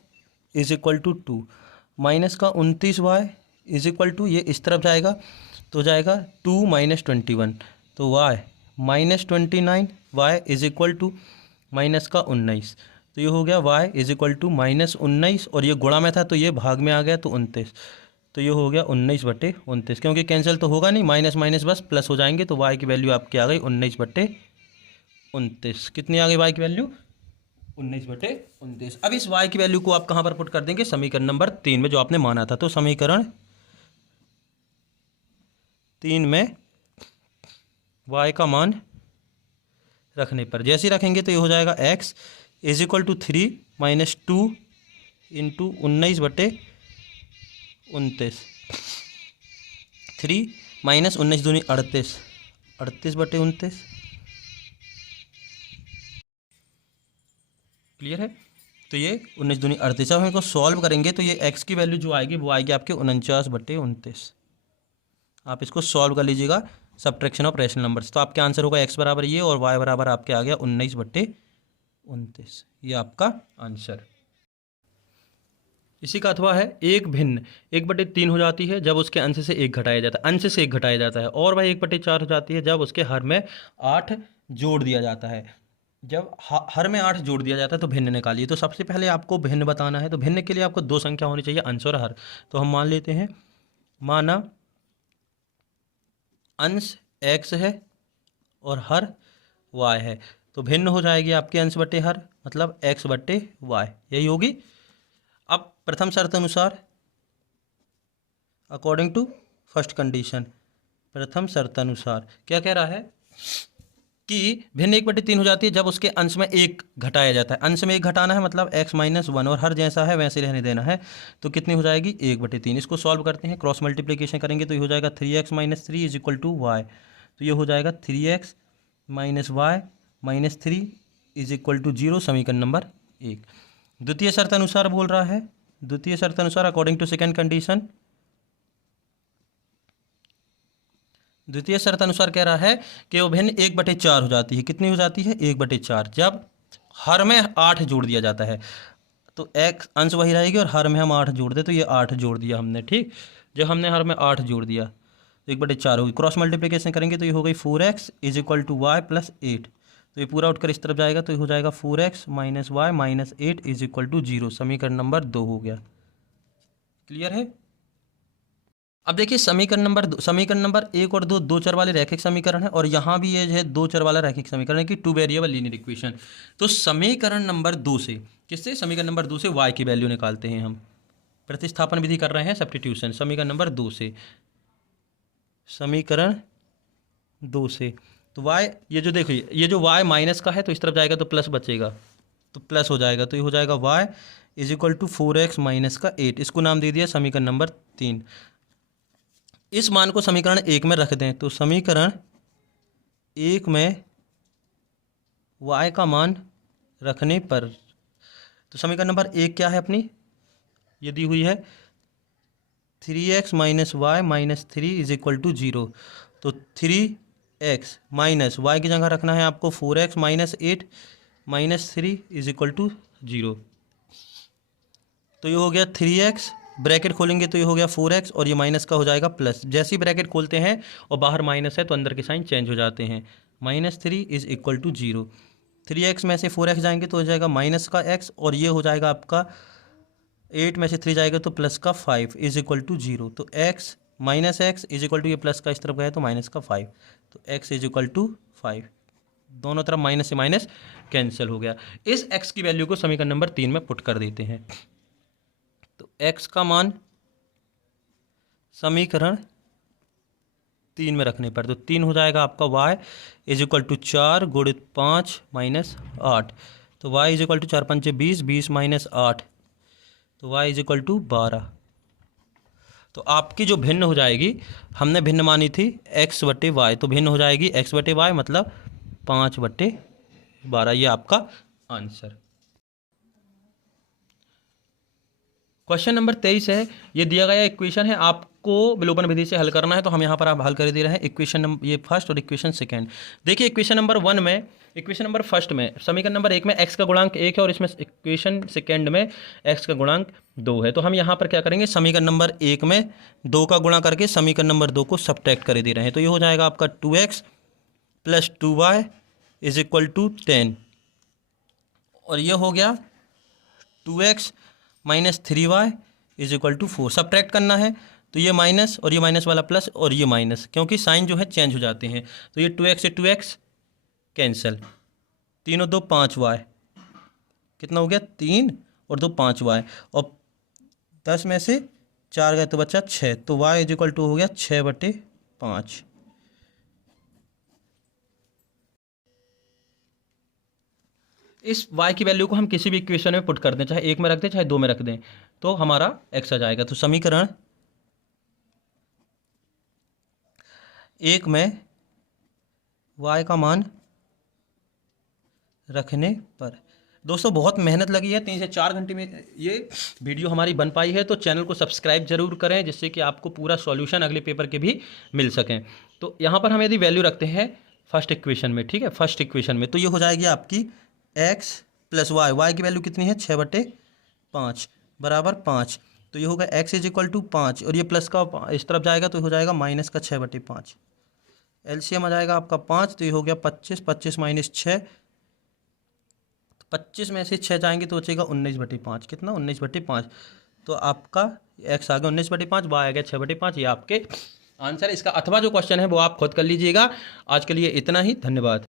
is equal to 2। Minus का 29y इज इक्वल टू, ये इस तरफ जाएगा तो हो जाएगा 2 माइनस 21, तो y minus 29, y is equal to minus का 19। तो ये हो गया y is equal to minus 19, और ये गुणा में था तो ये भाग में आ गया तो 29। तो ये हो गया 19/29, क्योंकि कैंसिल तो होगा नहीं, माइनस माइनस बस प्लस हो जाएंगे। तो y की वैल्यू आपकी आ गई 19/29। कितनी आ गई y की वैल्यू, 19/29। अब इस y की वैल्यू को आप कहाँ पर पुट कर देंगे, समीकरण नंबर 3 में जो आपने माना था। तो समीकरण 3 में y का मान रखने पर जैसे ही रखेंगे तो ये हो जाएगा x is equal to 3 minus 2 into 19/29। 3 minus 19 दूनी 38, 38/29। क्लियर है, तो ये 19 दूनी 38। अब हम इसको सॉल्व करेंगे तो ये x की वैल्यू जो आएगी वो आएगी आपके 49/29। आप इसको सॉल्व कर लीजिएगा सब्ट्रैक्शन ऑफ रेशनल नंबर्स। तो आपके आंसर होगा x बराबर ये, और y बराबर आपके आ गया 19/29। ये आपका आंसर। इसी का अथवा है एक भिन्न 1/3 हो जाती है जब उसके अंश से एक घटाया जाता है, अंश से एक घटाया जाता है। और भाई 1/4 हो जाती है जब उसके हर में 8 जोड़ दिया जाता है। जब हर में 8 जोड़ दिया जाता है तो भिन्न निकालिए। तो सबसे पहले आपको भिन्न बताना है, तो भिन्न के लिए आपको दो संख्या होनी चाहिए, अंश और हर। तो हम मान लेते हैं, माना अंश x है और हर y है, तो भिन्न हो जाएगी आपके अंश बटे हर, मतलब x बटे y, यही होगी। अब प्रथम शर्त अनुसार अकॉर्डिंग टू फर्स्ट कंडीशन, प्रथम शर्त अनुसार क्या कह रहा है कि भिन्न 1/3 हो जाती है जब उसके अंश में एक घटाया जाता है। अंश में एक घटाना है मतलब x - 1, और हर जैसा है वैसे रहने देना है। तो कितनी हो जाएगी 1/3। इसको सॉल्व करते हैं, क्रॉस मल्टीप्लिकेशन करेंगे तो ये हो जाएगा 3x - 3 = y। तो ये हो जाएगा 3x - y - 3 = 0, समीकरण नंबर 1। द्वितीय शर्त अनुसार बोल रहा है, द्वितीय शर्त अनुसार अकॉर्डिंग टू सेकेंड कंडीशन, द्वितीय शर्त अनुसार कह रहा है कि वो भिन्न 1/4 हो जाती है। कितनी हो जाती है 1/4 जब हर में 8 जोड़ दिया जाता है। तो x अंश वही रहेगी और हर में हम 8 जोड़ दे, तो ये 8 जोड़ दिया हमने, ठीक। जब हमने हर में 8 जोड़ दिया तो 1/4 होगी। क्रॉस मल्टीप्लिकेशन करेंगे तो ये हो गई 4x = y + 8। तो ये पूरा उठकर इस तरफ जाएगा तो ये हो जाएगा 4x - y - 8 = 0, समीकरण नंबर 2 हो गया। क्लियर है। अब देखिए समीकरण नंबर 1 और 2 दो चर वाले रैखिक समीकरण है, और यहाँ भी ये है दो चर वाला रैखिक समीकरण है कि टू वेरिएबल लीनियर इक्वेशन। तो समीकरण नंबर 2 से, किससे, समीकरण नंबर 2 से y की वैल्यू निकालते हैं हम। प्रतिस्थापन विधि कर रहे हैं, सब्स्टिट्यूशन। समीकरण नंबर 2 से, समीकरण 2 से तो y, ये जो देखिए ये जो y माइनस का है तो इस तरफ जाएगा तो प्लस बचेगा, तो प्लस हो जाएगा। तो ये हो जाएगा y = 4x - 8। इसको नाम दे दिया समीकरण नंबर 3। इस मान को समीकरण 1 में रख दें, तो समीकरण 1 में y का मान रखने पर, तो समीकरण नंबर 1 क्या है अपनी, ये दी हुई है 3x - y - 3 = 0। तो 3x माइनस y की जगह रखना है आपको 4x - 8 - 3 = 0। तो ये हो गया 3x, ब्रैकेट खोलेंगे तो ये हो गया 4x, और ये माइनस का हो जाएगा प्लस। जैसे ही ब्रैकेट खोलते हैं और बाहर माइनस है तो अंदर के साइन चेंज हो जाते हैं। -3 = 0। 3x में से 4x जाएंगे तो हो जाएगा माइनस का x, और ये हो जाएगा आपका 8 में से 3 जाएगा तो प्लस का 5 = 0। तो x - ये प्लस का इस तरफ गया तो माइनस का 5, तो x = 5। दोनों तरफ माइनस से माइनस कैंसिल हो गया। इस x की वैल्यू को समीकरण नंबर 3 में पुट कर देते हैं। तो x का मान समीकरण 3 में रखने पर, तो 3 हो जाएगा आपका y = 4 × 5 - 8। तो y = 4 × 5 = 20, 20 - 8, तो y = 12। तो आपकी जो भिन्न हो जाएगी, हमने भिन्न मानी थी x बटे y, तो भिन्न हो जाएगी x बटे y मतलब 5/12। ये आपका आंसर। क्वेश्चन नंबर 23 है, ये दिया गया इक्वेशन है, आपको विलोपन विधि से हल करना है। तो हम यहाँ पर आप हल कर दे रहे हैं इक्वेशन नंबर ये फर्स्ट और इक्वेशन सेकंड। देखिए इक्वेशन नंबर 1 में, इक्वेशन नंबर फर्स्ट में, समीकरण नंबर 1 में x का गुणांक 1 है और इसमें इक्वेशन सेकंड में x का गुणांक 2 है। तो हम यहाँ पर क्या करेंगे, समीकरण नंबर 1 में 2 का गुणा करके समीकरण नंबर 2 को सब्ट्रैक्ट कर दे रहे हैं। तो ये हो जाएगा आपका 2x + 2y = 10, और ये हो गया 2x - 3y = 4। सब्ट्रैक्ट करना है तो ये माइनस और ये माइनस वाला प्लस और ये माइनस, क्योंकि साइन जो है चेंज हो जाते हैं। तो ये 2x से 2x कैंसिल, 3 और 2 5y, कितना हो गया 3 और 2 5y, और 10 में से 4 गए तो बचा 6, तो y = हो गया 6/5। इस y की वैल्यू को हम किसी भी इक्वेशन में पुट कर दें, चाहे 1 में रख दें चाहे 2 में रख दें, तो हमारा x आ जाएगा। तो समीकरण 1 में y का मान रखने पर, दोस्तों बहुत मेहनत लगी है, 3 से 4 घंटे में ये वीडियो हमारी बन पाई है। तो चैनल को सब्सक्राइब जरूर करें, जिससे कि आपको पूरा सॉल्यूशन अगले पेपर के भी मिल सकें। तो यहाँ पर हम यदि वैल्यू रखते हैं फर्स्ट इक्वेशन में, ठीक है, फर्स्ट इक्वेशन में, तो ये हो जाएगी आपकी x + y, y की वैल्यू कितनी है 6/5, बराबर 5। तो ये होगा x इज इक्वल टू 5 और ये प्लस का इस तरफ जाएगा तो हो जाएगा माइनस का 6/5। एलसीएम आ जाएगा आपका 5, तो ये हो गया 25, 25 माइनस 6, 25 में से 6 जाएंगे तो बचेगा 19/5। कितना? 19/5। तो आपका x आ गया 19/5, y आ गया 6/5। ये आपके आंसर। इसका अथवा जो क्वेश्चन है वो आप खुद कर लीजिएगा। आज के लिए इतना ही, धन्यवाद।